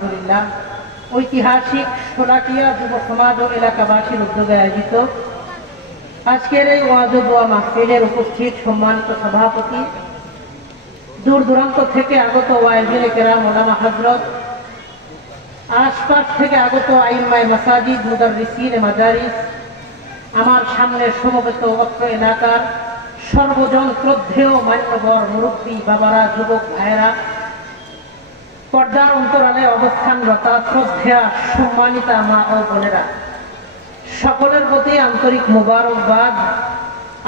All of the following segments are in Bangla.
আলহামদুলিল্লাহ ঐতিহাসিক শোলাকিয়া যুব সমাজ ও এলাকাবাসীর উদ্যোগে আয়োজিত আজকের এই ওয়াজ ও দোয়া মাহফিলের উপস্থিত সম্মানিত সভাপতি, দূর দূরান্ত থেকে আগত ওয়াইজিনে কেরাম, ওলামা হযরত, আশপাশ থেকে আগত আইম্মায়ে মাসাজিদ, মুদাররিসিনে মাদারিস, আমার সামনে সমবেত অত্র এলাকার সর্বজন শ্রদ্ধেয় মান্যবর মুরব্বী বাবারা, যুবক ভাইয়েরা, পর্দার অন্তরালে অবস্থানরত শ্রদ্ধেয়া সম্মানিতা মা ও বোনেরা, সকলের প্রতি আন্তরিক মোবারকবাদ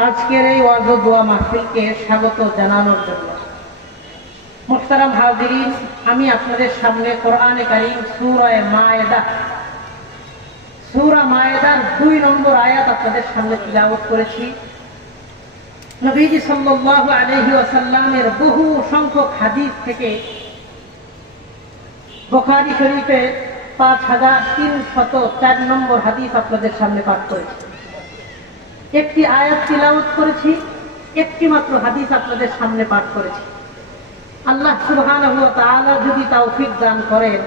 আজকের এই ওয়াজ ও দোয়া মাহফিলকে স্বাগত জানানোর জন্য। মুহতারাম হাজিরিন, আমি আপনাদের সামনে কোরআনে কারীম সূরা মায়েদার 2 নম্বর আয়াত আপনাদের সামনে তিলাওয়াত করেছি। নবীজি সাল্লাল্লাহু আলাইহি ওয়াসাল্লামের বহু সংখ্যক হাদিস থেকে বুখারী শরীফে 5304 নম্বর হাদিস আপনাদের সামনে পাঠ করেছি। একটি আয়াত তিলাওয়াত করেছি, একটি মাত্র হাদিস আপনাদের সামনে পাঠ করেছি। আল্লাহ সুবহানাহু ওয়া তাআলা যদি তৌফিক দান করেন,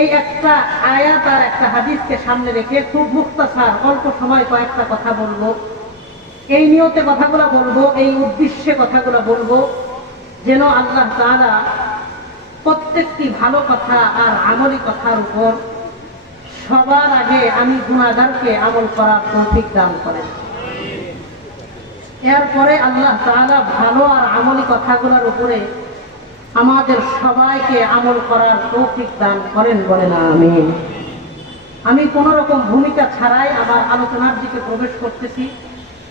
এই একটা আয়াত আর একটা হাদিসকে সামনে রেখে খুব মুখতাসার অল্প সময় কয়েকটা কথা বলবো। এই নিয়তে কথাগুলো বলবো, এই উদ্দেশ্যে কথাগুলো বলবো, যেন আল্লাহ তাআলা প্রত্যেকটি ভালো কথা আর আমলি কথার উপর সবার আগে আমি গুনাহগারকে আমল করার তৌফিক দান করেন। এরপরে আল্লাহ তাআলা ভালো আর আমলি কথাগুলোর উপরে আমাদের সবাইকে আমল করার তৌফিক দান করেন, বলেন আমিন। আমি কোন রকম ভূমিকা ছাড়াই আমার আলোচনার দিকে প্রবেশ করতেছি।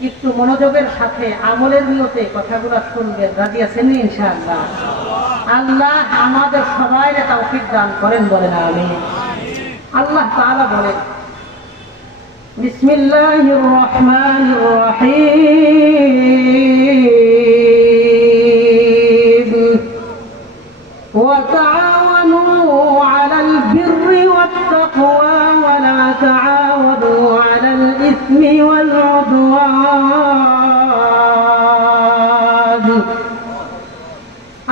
একটু মনোযোগের সাথে আমলের নিয়তে কথাগুলো শুনবেন, রাজি আছেন ইনশাআল্লাহ? আল্লাহ আমাদের সবাইকে তৌফিক দান করেন, বলেন আমিন। আল্লাহ তাআলা বলেন, বিসমিল্লাহির রহমানির রহিম, ওয়া তাআওয়ানু আলাল বিররি ওয়াত তাকওয়া ওয়া লা তাআওয়ানু আলাল ইসমি ওয়াল উদওয়ান।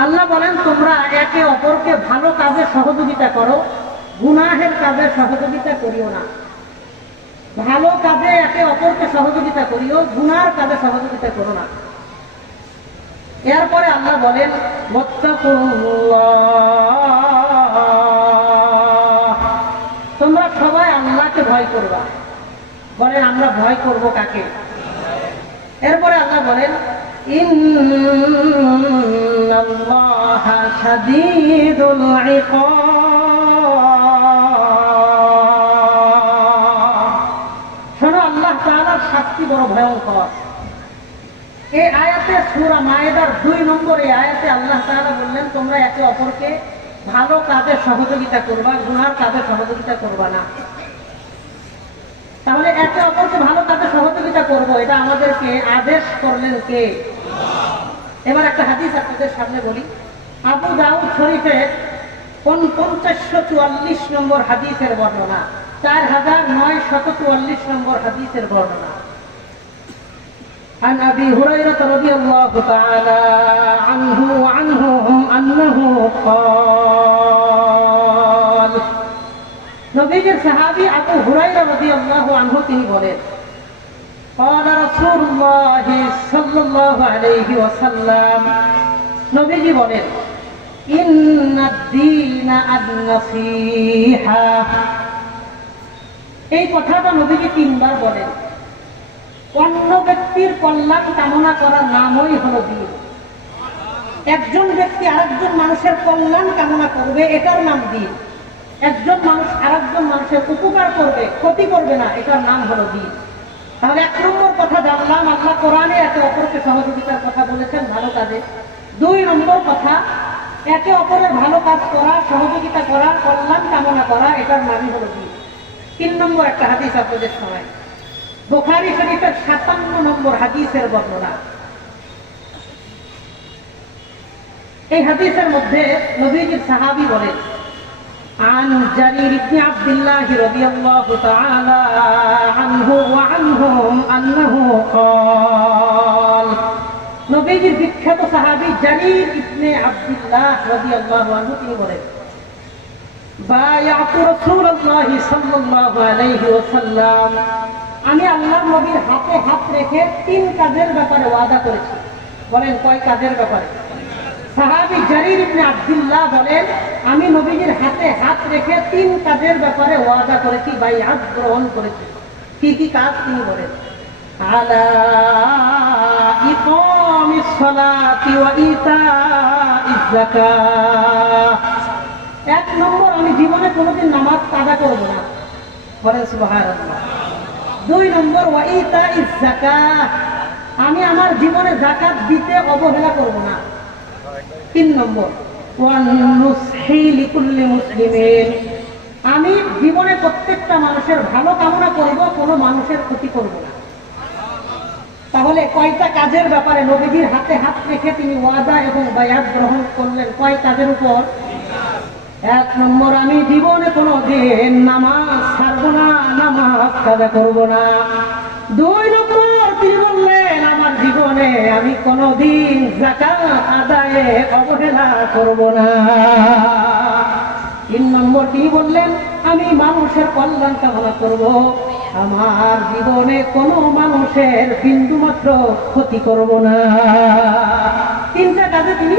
আল্লাহ বলেন, তোমরা একে অপরকে ভালো কাজে সহযোগিতা করো, গুনাহের কাজে সহযোগিতা করিও না। ভালো কাজে একে অপরকে সহযোগিতা করিও, গুনার কাজে সহযোগিতা করো না। এরপরে আল্লাহ বলেন, ওয়াত্তাকুল্লাহ, তোমরা সবাই আল্লাহকে ভয় করবা। বলেন, আমরা ভয় করব কাকে? এরপরে আল্লাহ বলেন, ইন্নাল্লাহা শাদীদুল ইকাব। শোনো, আল্লাহ তাআলার শাস্তি বড় ভয়ঙ্কর। এই আয়াতে, সূরা মায়েদার 2 নম্বর এই আয়াতে আল্লাহ তাআলা বললেন, তোমরা একে অপরকে ভালো কাজে সহযোগিতা করবা, গুনার কাজে সহযোগিতা করবা না। তাহলে একে অপরকে ভালো কাজে সহযোগিতা করব, এটা আমাদেরকে আদেশ করলেন কে? এবার একটা হাদিস আপনাদের সামনে বলি। আবু দাউদ শরীফের 5544 নম্বর হাদিসের বর্ণনা, 4944 নম্বর হাদিসের বর্ণনা। عن أبي هريرة رضي الله تعالى عنه أنه قال, নবীজির সাহাবী আবু হুরায়রা রাদিয়াল্লাহু আনহু তিনি বলেন, قال رسول الله صلى الله عليه وسلم, নবীজি বলেন, إن الدين النصيحة। এই কথাটা নবীজি 3 বার বলেন। অন্য ব্যক্তির কল্যাণ কামনা করার নামই হলো দ্বীন। একজন ব্যক্তি আরেকজন মানুষের কল্যাণ কামনা করবে, এটার নাম দ্বীন। একজন মানুষ আরেকজন মানুষের উপকার করবে, ক্ষতি করবে না, এটার নাম হলো দ্বীন। তাহলে 1 নম্বর কথা জানলাম, আল্লাহ কোরআনে একে অপরকে সহযোগিতার কথা বলেছেন ভালো কাজে। 2 নম্বর কথা, একে অপরের ভালো কাজ করা, সহযোগিতা করা, কল্যাণ কামনা করা, এটার নামই হলো দ্বীন। 3 নম্বর একটা হাদিস আপনাদের সময়, বুখারী শরীফের 57 নম্বর হাদিসের বর্ণনা। এই হাদিসের মধ্যে নবীজির সাহাবী বলেন, عن جرير بن عبد الله رضي الله تعالى عنه وعنهم أنه قال, নবীজির বিখ্যাত সাহাবী জারীর ইবনে আব্দুল্লাহ রাদিয়াল্লাহু আনহু তিনি বলেন, বায়াতু রাসূলুল্লাহি সাল্লাল্লাহু আলাইহি ওয়াসাল্লাম, আমি আল্লাহর নবীর হাতে হাত রেখে 3 কাজের ব্যাপারে ওয়াদা করেছি। বলেন কয় কাজের ব্যাপারে? সাহাবী জারির ইবনে আব্দুল্লাহ বলেন, আমি নবীজির হাতে হাত রেখে 3 কাজের ব্যাপারে ওয়াদা করেছি, বাইআত গ্রহণ করেছি। কি কি কাজ তিনি বলেন? আলা ইকামিস সালাতি ওয়া ইতাইজ যাকাত। 1 নম্বর, আমি জীবনে কোনোদিন নামাজ কাজা করব না। বলেন সুবহানাল্লাহ। 2 নম্বর, ওয়া ইতাইজ যাকাত, আমি আমার জীবনে যাকাত দিতে অবহেলা করব না। 3 নম্বর, ওয়া নুসহি লিকুল্লি মুসলিমিন, আমি জীবনে প্রত্যেকটা মানুষের ভালো কামনা করব, কোনো মানুষের ক্ষতি করব না। তাহলে কয়টা কাজের ব্যাপারে নবীজির হাতে হাত রেখে তিনি ওয়াদা এবং বায়াত গ্রহণ করলেন? কয় কাজের উপর? 1 নম্বর, আমি জীবনে কোনোদিন নামাজ ছাড়ব না, নামাজ কাজা করব না। 2 নম্বর, তিনি বললেন আমার জীবনে আমি কোনোদিন যাকাত আদায়ে অবহেলা করব না। 3 নম্বর, তিনি বললেন আমি মানুষের কল্যাণ কামনা করব, আমার জীবনে কোনো মানুষের বিন্দুমাত্র ক্ষতি করব না। 3টা কাজে তিনি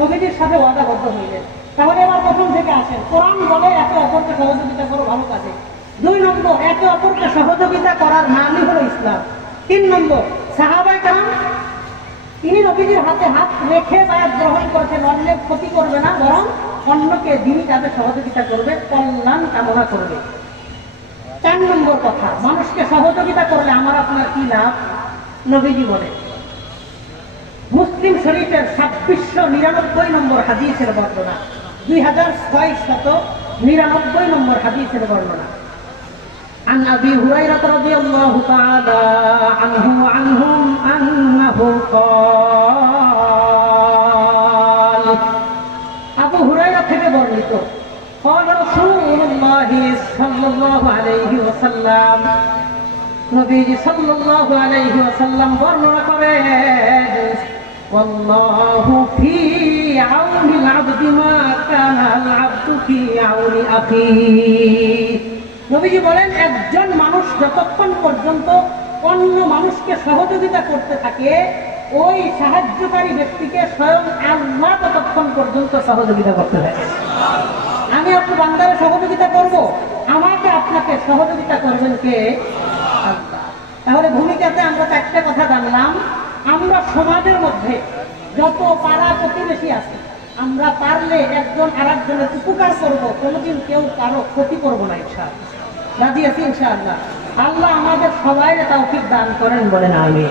নবীজির সাথে ওয়াদাবদ্ধ হইলেন। তাহলে এবার প্রথম থেকে আসেন, কোরআন বলে একে অপরকে সহযোগিতা করো ভালো কাজে। 2 নম্বর, একে অপরকে সহযোগিতা করার নামই হলো ইসলাম। 3 নম্বর, সাহাবায়ে কেরাম তিনি নবীজির হাতে হাত রেখে বায়াত গ্রহণ করেছেন, অন্যের ক্ষতি করবে না, বরং অন্যকে দিনই কাজে সহযোগিতা করবে, কল্যাণ কামনা করবে। 4 নম্বর কথা, মানুষকে সহযোগিতা করলে আমার আপনার কি লাভ? নবীজি বলে, মুসলিম শরীফের 2699 নম্বর হাদিসের বর্ণনা, 2699 নম্বর হাদিসের বর্ণনা। عن أبي هريرة رضي الله تعالى عنه وعنهم أنه قال, আবু হুরায়রা থেকে বর্ণিত, قال رسول الله صلى الله عليه وسلم, নবীজি সাল্লাল্লাহু আলাইহি ওয়াসাল্লাম বর্ণনা করেন, ওয়াল্লাহু ফি আউনিল আবদি মা কানা আল আবদু ফি আউনি আখিহি। নবীজি বলেন, একজন মানুষ যতক্ষণ পর্যন্ত অন্য মানুষকে সহযোগিতা করতে থাকে, ওই সাহায্যকারী ব্যক্তিকে স্বয়ং আল্লাহ ততক্ষণ পর্যন্ত সহযোগিতা করতে থাকে। আমি আপনার বান্দারে সহযোগিতা করব, আমাকে আপনাকে সহযোগিতা করবেন কে? আল্লাহ। তাহলে ভূমিকাতে আমরা একটা কথা জানলাম, আমরা সমাজের মধ্যে যত পাড়া প্রতিবেশী আছে, আমরা পারলে একজন আরেকজনের উপকার করব, কোনোদিন কেউ কারো ক্ষতি করব না। ইনশাআল্লাহ রাজি আছি ইনশাআল্লাহ। আল্লাহ আমাদের সবাই তৌফিক দান করেন, বলেন আমিন।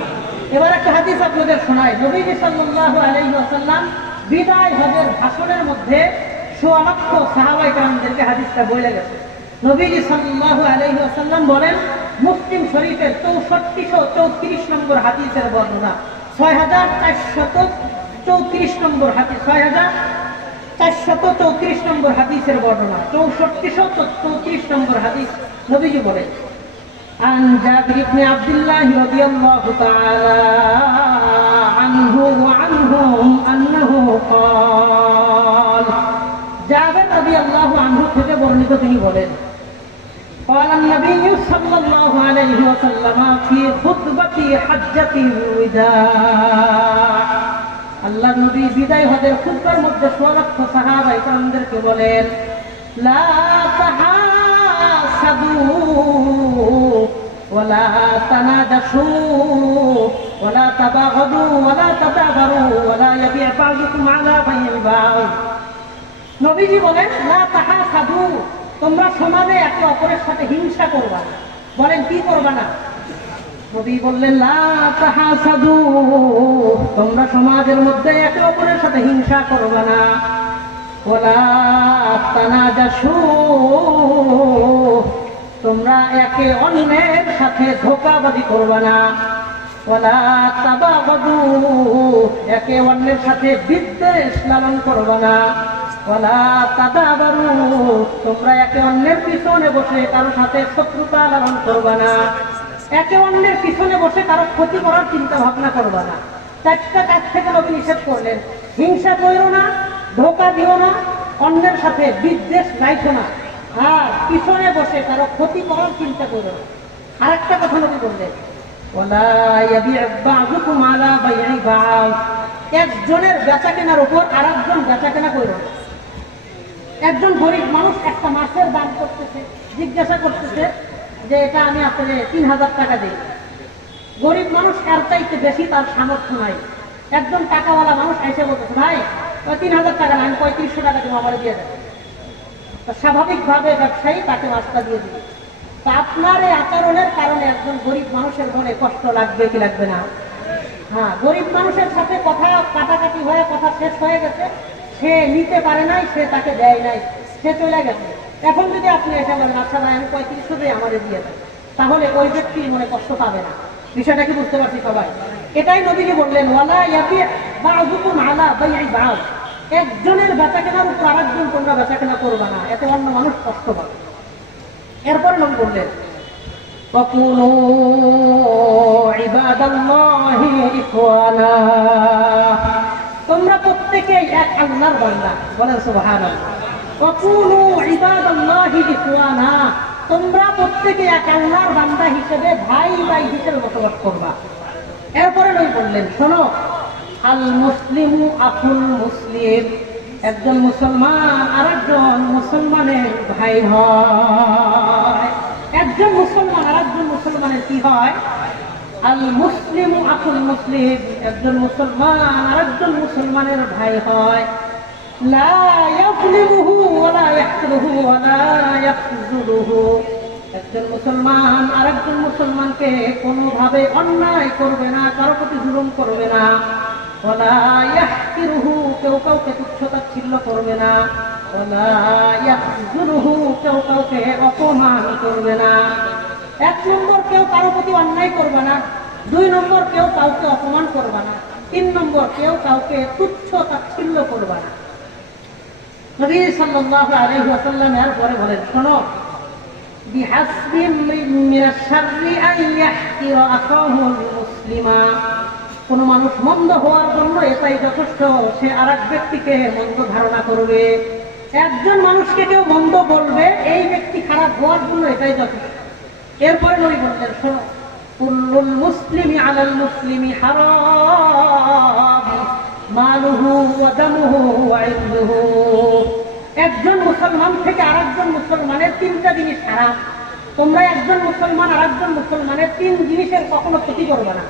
এবার একটা হাদিস আপনাদের শোনাই। নবীজি সাল্লাল্লাহু আলাইহি ওয়াসাল্লাম বিদায় হজের ভাষণের মধ্যে 100 লক্ষ সাহাবায়ে কেরামদেরকে হাদিসটা বলে গেছে। নবীজি সাল্লাল্লাহু আলাইহি ওয়াসাল্লাম বলেন, মুসলিম শরীফের 6434 নম্বর হাদিসের বর্ণনা, 6434 নম্বর হাদিস, 6434 নম্বর হাদিসের বর্ণনা, 6434 নম্বর হাদিস। নবীজি বলেন, عن جابر بن عبد الله رضي الله تعالى عنه وعنهم أنه قال, জাবের রাদিয়াল্লাহু আনহু থেকে বর্ণিত, তিনি বলেন, قال النبي صلى الله عليه وسلم في خطبة حجة الوداع, আল্লাহর নবী বিদায় হজের খুতবার মধ্যে 100 লক্ষ সাহাবায়ে কেরামদেরকে বলেন, লা তাহাসাদু ওয়ালা তানাদাসু ওয়ালা তাবাগাদু ওয়ালা তাদাবারু ওয়ালা ইয়াবি বা'দুকুম আলা বাই'il বা'দ। নবীজি বলেন, লা তাহাসাদু, তোমরা সমাজে একে অপরের সাথে হিংসা করবা না। বলেন কি করবা না? নবী বললেন, লা তাহাসাদু, তোমরা সমাজের মধ্যে একে অপরের সাথে হিংসা করবা না। ওয়ালা তানাজাসু, তোমরা একে অন্যের সাথে ধোঁকাবাজি করবা না। ওয়ালা তাবাগাদু, একে অন্যের সাথে বিদ্বেষ লালন করবা না। ওয়ালা তাদাবারু, তোমরা একে অন্যের পিছনে বসে কারো সাথে শত্রুতা লালন করবা না। একে অন্যের পিছনে বসে কারো ক্ষতি করার চিন্তা ভাবনা করবা না। 4টা কাজ থেকে নবী নিষেধ করলেন, হিংসা করো না, ধোঁকা দিও না, অন্যের সাথে বিদ্বেষ রাখো না, আর পিছনে বসে কারো ক্ষতি করার চিন্তা করো না। আর একটা কথা নবী বললেন, ওয়ালা ইয়াবি'ু বা'দুকুম আলা বাই'i বা'দ, একজনের বেচা কেনার উপর আরেকজন বেচা কেনা করো না। একজন গরিব মানুষ একটা মাছের দাম করতেছে, জিজ্ঞাসা করতেছে যে এটা আমি আপনাকে 3000 টাকা দিই। গরিব মানুষ এর চাইতে বেশি তার সামর্থ্য নাই। একজন টাকাওয়ালা মানুষ এসে বলতেছে, ভাই 3000 টাকা না, আমি 3500 টাকা দিব, আমার দিয়ে দেবে। স্বাভাবিকভাবে ব্যবসায়ী তাকে মাছটা দিয়ে দিবে। তা আপনার এই আচরণের কারণে একজন গরিব মানুষের মনে কষ্ট লাগবে কি লাগবে না? হ্যাঁ, গরিব মানুষের সাথে কথা কাটাকাটি হয়ে কথা শেষ হয়ে গেছে, সে নিতে পারে নাই, সে তাকে দেয় নাই, সে চলে গেছে। এখন যদি আপনি এসে বলেন, আচ্ছা ভাই আমি 3500 দিয়ে আমারে দিয়ে দেন, তাহলে ওই ব্যক্তির মনে কষ্ট পাবে না। বিষয়টা কি বুঝতে পারছি সবাই? এটাই নবীজি বললেন, ওয়ালা ইয়াবি' বা'দুকুম আলা বাই'i বা'দ, একজনের বেচা কেনার উপর আরেকজন তোমরা বেচা কেনা করবে না, এতে অন্য মানুষ কষ্ট পাবে। এরপরে নবী বললেন, ওয়াকুনু ইবাদাল্লাহি ইখওয়ানা, তোমরা প্রত্যেকেই এক আল্লাহর বান্দা। বলেন সুবহানাল্লাহ। ওয়াকুনু ইবাদাল্লাহি ইখওয়ানা, তোমরা প্রত্যেকে এক আল্লাহর বান্দা হিসেবে ভাই ভাই হিসেবে বসবাস করবা। এরপরে নবী বললেন, শোনো, আল মুসলিমু আখুল মুসলিম, একজন মুসলমান আরেকজন মুসলমানের ভাই হয়। একজন মুসলমান আরেকজন মুসলমানের কি হয়? আল মুসলিমু আখুল মুসলিম, একজন মুসলমান আরেকজন মুসলমানের ভাই হয়। লা ইয়াযলিমুহু ওয়া লা ইয়াহকিরুহু ওয়া লা ইয়াখযুলুহু, একজন মুসলমান আরেকজন মুসলমানকে কোনোভাবে অন্যায় করবে না, কারো প্রতি জুলুম করবে না। ওয়া লা ইয়াহকিরুহু, কেউ কাউকে তুচ্ছ-তাচ্ছিল্য করবে না। ওয়া লা ইয়াখযুলুহু, কেউ কাউকে অপমান করবে না। এক নম্বর, কেউ কারো প্রতি অন্যায় করবে না। দুই নম্বর, কেউ কাউকে অপমান করবে না। তিন নম্বর, কেউ কাউকে তুচ্ছ-তাচ্ছিল্য করবে না। নবী সাল্লাল্লাহু আলাইহি ওয়াসাল্লাম এরপরে বলেন, শোনো, বিহাসবি ইমরিন মিনাশ শাররি আন ইয়াহকিরা আখাহুল মুসলিমা, কোন মানুষ মন্দ হওয়ার জন্য এটাই যথেষ্ট, সে আরেক ব্যক্তিকে মন্দ ধারণা করবে। একজন মানুষকে কেউ মন্দ বলবে, এই ব্যক্তি খারাপ হওয়ার জন্য এটাই যথেষ্ট। এরপরে নবী বললেন, শোনো, কুল্লুল মুসলিমি আলাল মুসলিমি হারাম মালুহু ওয়া দামুহু ওয়া ইরদুহু, একজন মুসলমান থেকে আরেকজন মুসলমানের তিনটা জিনিস হারাম। তোমরা একজন মুসলমান আরেকজন মুসলমানের তিন জিনিসের কখনো ক্ষতি করবে না।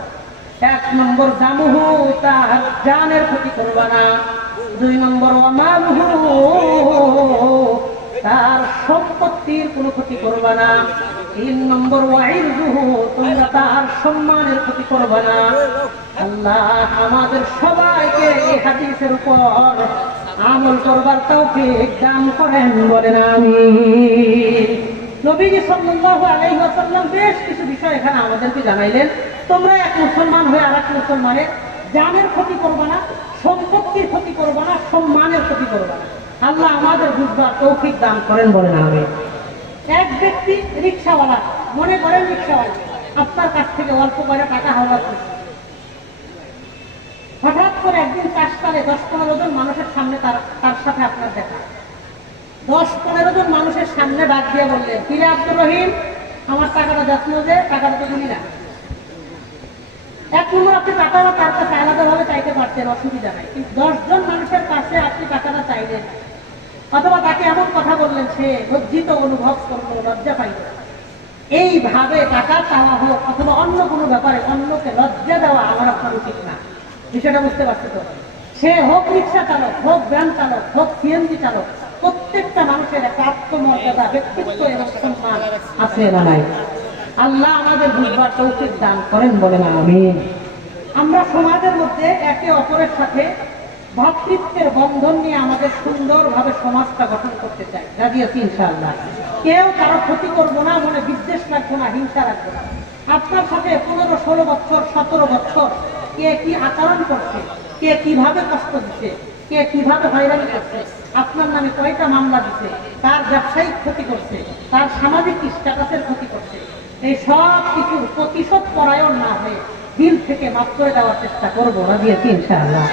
এক নম্বর, দামুহু, তার জানের ক্ষতি করবে না। দুই নম্বর, ওয়া মালুহু, তার সম্পত্তির কোনো ক্ষতি করবে না। তিন নম্বর, ওয়া ইরদুহু, তোমরা তার সম্মানের ক্ষতি করবে না। আল্লাহ আমাদের সবাইকে এই হাদিসের উপর আমল করবার তৌফিক দান করেন, বলেন আমিন। নবীজি সাল্লাল্লাহু আলাইহি ওয়াসাল্লাম বেশ কিছু বিষয় এখানে আমাদেরকে জানাইলেন। তোমরা এক মুসলমান হয়ে আরেক মুসলমানের জানের ক্ষতি করবে না, সম্পত্তির ক্ষতি করবে না, সম্মানের ক্ষতি করবে না। আল্লাহ আমাদের বুঝবার তৌফিক দান করেন, বলেন আমিন। এক ব্যক্তি রিকশাওয়ালা, মনে করেন রিকশাওয়ালা আপনার কাছ থেকে অল্প করে টাকা হাওলাত করছে। হঠাৎ করে একদিন চাষকালে 10-15 জন মানুষের সামনে তার সাথে আপনার দেখা। 10-15 জন মানুষের সামনে ডাক দিয়ে বললেন, কিরে আব্দুর রহিম, আমার টাকাটা যত্ন দে, টাকাটা তো দিলি না। এক নম্বর, আপনি টাকাটা তার কাছে আলাদাভাবে চাইতে পারতেন, অসুবিধা নাই, কিন্তু 10 জন মানুষের কাছে আপনি টাকাটা চাইলেন, অথবা তাকে এমন কথা বললেন সে লজ্জিত অনুভব করলো, লজ্জা পাইল। এইভাবে টাকা চাওয়া হোক অথবা অন্য কোনো ব্যাপারে অন্যকে লজ্জা দেওয়া আমার আপনার উচিত না। বিষয়টা বুঝতে পারছে তো? সে হোক রিক্সা চালক, হোক ভ্যান চালক, হোক সিএনজি চালক, প্রত্যেকটা মানুষের একটা আত্মমর্যাদা, ব্যক্তিত্ব এবং সম্মান আছে না নাই? আল্লাহ আমাদের বুঝবার তৌফিক দান করেন, বলেন আমিন। আমরা সমাজের মধ্যে একে অপরের সাথে ভাতৃত্বের বন্ধন নিয়ে আমাদের সুন্দরভাবে সমাজটা গঠন করতে চাই, রাজি আছি ইনশাআল্লাহ। কেউ কারো ক্ষতি করবো না, মনে বিদ্বেষ রাখবো না, হিংসা রাখবো না। আপনার সাথে 15-16 বছর 17 বছর কে কি আচরণ করছে, কে কিভাবে কষ্ট দিচ্ছে, কে কিভাবে হয়রানি করছে, আপনার নামে কয়টা মামলা দিচ্ছে, তার ব্যবসায়িক ক্ষতি করছে, তার সামাজিক স্ট্যাটাসের ক্ষতি করছে, এই সব কিছু প্রতিশোধ পরায়ণ না হয়ে দিল থেকে মাফ করে দেওয়ার চেষ্টা করবো, রাজি আছি ইনশাআল্লাহ।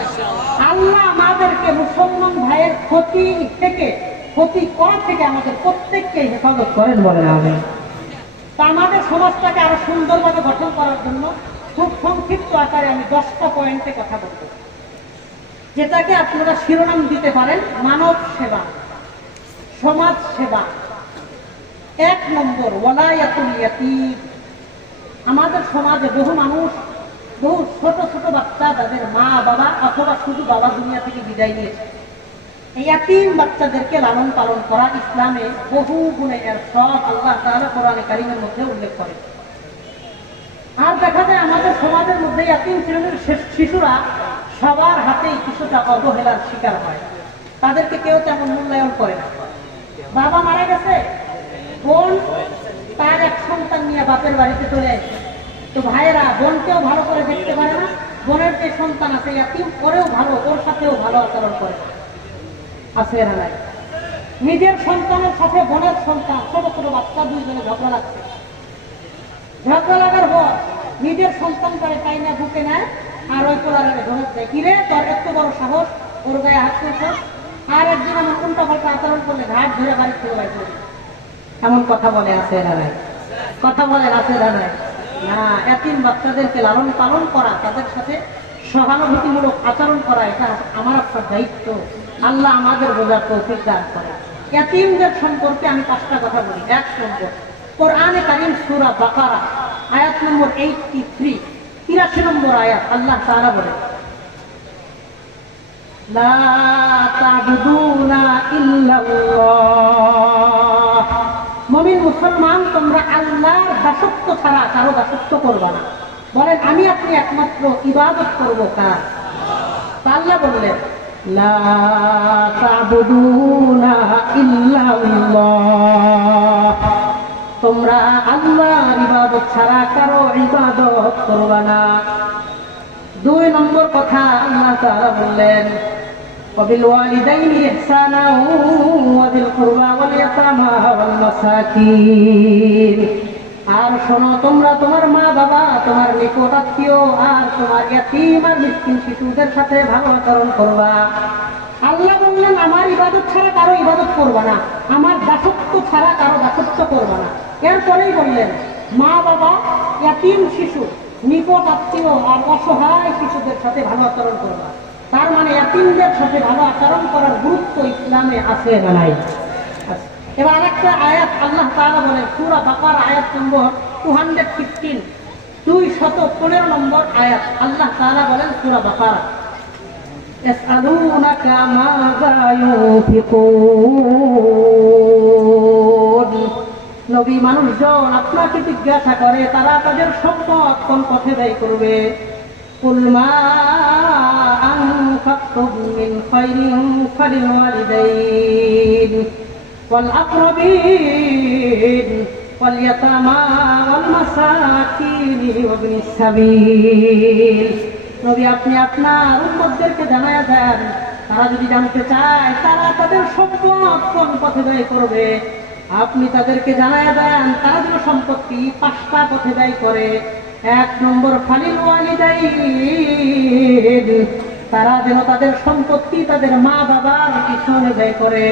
আল্লাহ আমাদেরকে মুসলমান ভাইয়ের ক্ষতি থেকে, ক্ষতি করা থেকে আমাদের প্রত্যেককে হেফাজত করেন, বলেন আমিন। তা আমাদের সমাজটাকে আরো সুন্দরভাবে গঠন করার জন্য খুব সংক্ষিপ্ত আকারে আমি 10টা পয়েন্টে কথা বলবো, যেটাকে আপনারা শিরোনাম দিতে পারেন মানব সেবা, সমাজ সেবা। 1 নম্বর, ওয়ালায়াতুল ইয়াতীম। আমাদের সমাজে বহু মানুষ, বহু ছোট ছোট বাচ্চা, তাদের মা বাবা অথবা শুধু বাবা দুনিয়া থেকে বিদায় নিয়েছে। এই ইয়াতীম বাচ্চাদেরকে লালন পালন করা ইসলামে বহু গুণে এর সব আল্লাহ তাআলা কোরআনে কারীমের মধ্যে উল্লেখ করে। আর দেখা যায় আমাদের সমাজের মধ্যে ইয়াতীম শ্রেণীর শিশুরা সবার হাতেই কিছুটা অবহেলার শিকার হয়, তাদেরকে কেউ তেমন মূল্যায়ন করে না। বাবা মারা গেছে, বোন তার এক সন্তান নিয়ে বাপের বাড়িতে চলে আসে, তো ভাইয়েরা বোনকেও ভালো করে দেখতে পারে না, বোনের যে সন্তান আছে ইয়াতীম করেও ভালো, ওর সাথেও ভালো আচরণ করে আছে না নাই। নিজের সন্তানের সাথে বোনের সন্তান, ছোট ছোট বাচ্চা দুইজনে ঝগড়া লাগছে, ঝগড়া লাগার পর নিজের সন্তান করে তাই না বুকে নেয়, আর ওই কোলারে ধরত দেয়, কিরে তোর এত বড় সাহস, ওর গায়ে হাত তুলছে। আর একদিন আমার উল্টা পাল্টা আচরণ করলে ঘাট ধরে বাড়ি থেকে বাড়ি চলে, এমন কথা বলে আছে না নাই? কথা বলে আছে না নাই? না, এতিম বাচ্চাদেরকে লালন পালন করা, তাদের সাথে সহানুভূতিমূলক আচরণ করা, এটা আমার একটা দায়িত্ব। আল্লাহ আমাদের বোঝার তৌফিক দান করে। এতিমদের সম্পর্কে আমি 5টা কথা বলি। 1 নম্বর, কোরআনে কারীম সূরা বাকারা আয়াত নম্বর 83 নম্বর আয়াত, আল্লাহ তাআলা বলেন, লা তা'বুদুনা ইল্লাল্লাহ। মুমিন মুসলমান, তোমরা আল্লাহর দাসত্ব ছাড়া কারো দাসত্ব করবা না। বলেন আমি আপনি একমাত্র ইবাদত করব কার? আল্লাহ বললেন, লা তা'বুদুনা ইল্লাল্লাহ, তোমরা আল্লাহর ইবাদত ছাড়া কারো ইবাদত করবা না। 2 নম্বর কথা আল্লাহ তাআলা বললেন, وبالوالدين إحسانا وذي القربى واليتامى والمساكين। আর শোনো, তোমরা তোমার মা বাবা, তোমার নিকট আত্মীয় আর তোমার ইয়াতীম আর মিসকিন শিশুদের সাথে ভালো আচরণ করবা। আল্লাহ বললেন আমার ইবাদত ছাড়া কারো ইবাদত করবা না, আমার দাসত্ব ছাড়া কারো দাসত্ব করবা না। এরপরেই বললেন মা বাবা, ইয়াতীম শিশু, নিকট আত্মীয় আর অসহায় শিশুদের সাথে ভালো আচরণ করবা। তার মানে ইয়াতীমদের সাথে ভালো আচরণ করার গুরুত্ব ইসলামে আছে না নাই? এবার আরেকটা আয়াত আল্লাহ তাআলা বলেন, সূরা বাকারা আয়াত নম্বর 215, 215 নম্বর আয়াত, আল্লাহ তাআলা বলেন সূরা বাকারা, ইয়াসআলুনাকা মাযা ইউনফিকুন। নবী মানুষজন আপনাকে জিজ্ঞাসা করে তারা তাদের সম্পদ কোন পথে ব্যয় করবে। কুল মা আনফাকতুম মিন খায়রিন ফালিল ওয়ালিদাইন ওয়াল আকরাবিন ওয়াল ইয়াতামা ওয়াল মাসাকিন ওয়া ইবনিস সাবিল। নবী আপনি আপনার উম্মতদেরকে জানায়া দেন, তারা যদি জানতে চায় তারা তাদের সম্পদ কোন পথে ব্যয় করবে, আপনি তাদেরকে জানায়া দেন তারা যেন সম্পত্তি 5টা পথে ব্যয় করে। 1 নম্বর, ফালিল ওয়ালিদাইন, তারা যেন তাদের সম্পত্তি তাদের মা বাবার পিছনে ব্যয় করে।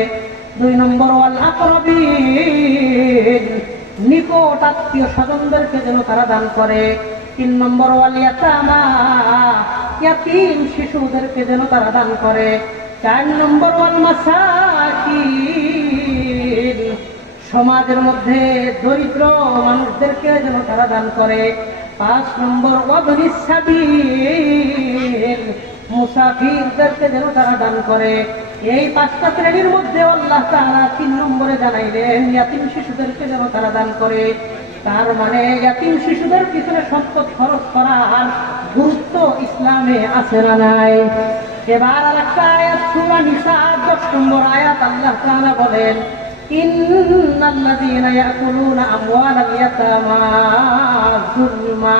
2 নম্বর, ওয়াল আকরাবিন, নিকট আত্মীয় স্বজনদেরকে যেন তারা দান করে। 3 নম্বর, ওয়াল ইয়াতামা, ইয়াতীম শিশুদেরকে যেন তারা দান করে। 4 নম্বর, ওয়াল মাসাকিন, সমাজের মধ্যে দরিদ্র মানুষদেরকে যেন তারা দান করে। 5 নম্বর, ওয়া ইবনিস সাবিল, মুসাফিরদেরকে যেন তারা দান করে। এই 5টা শ্রেণীর মধ্যে আল্লাহ তাআলা 3 নম্বরে জানাইলেন ইয়াতীম শিশুদেরকে যেন তারা দান করে। তার মানে ইয়াতীম শিশুদের পিছনে সম্পদ খরচ করার গুরুত্ব ইসলামে আছে না নাই? এবার আরেকটা আয়াত, সূরা নিসা 10 নম্বর আয়াত, আল্লাহ তাআলা বলেন, ইন্নাল্লাযীনা ইয়াকুলুনা আমওয়ালাল ইয়াতামা যুলমা,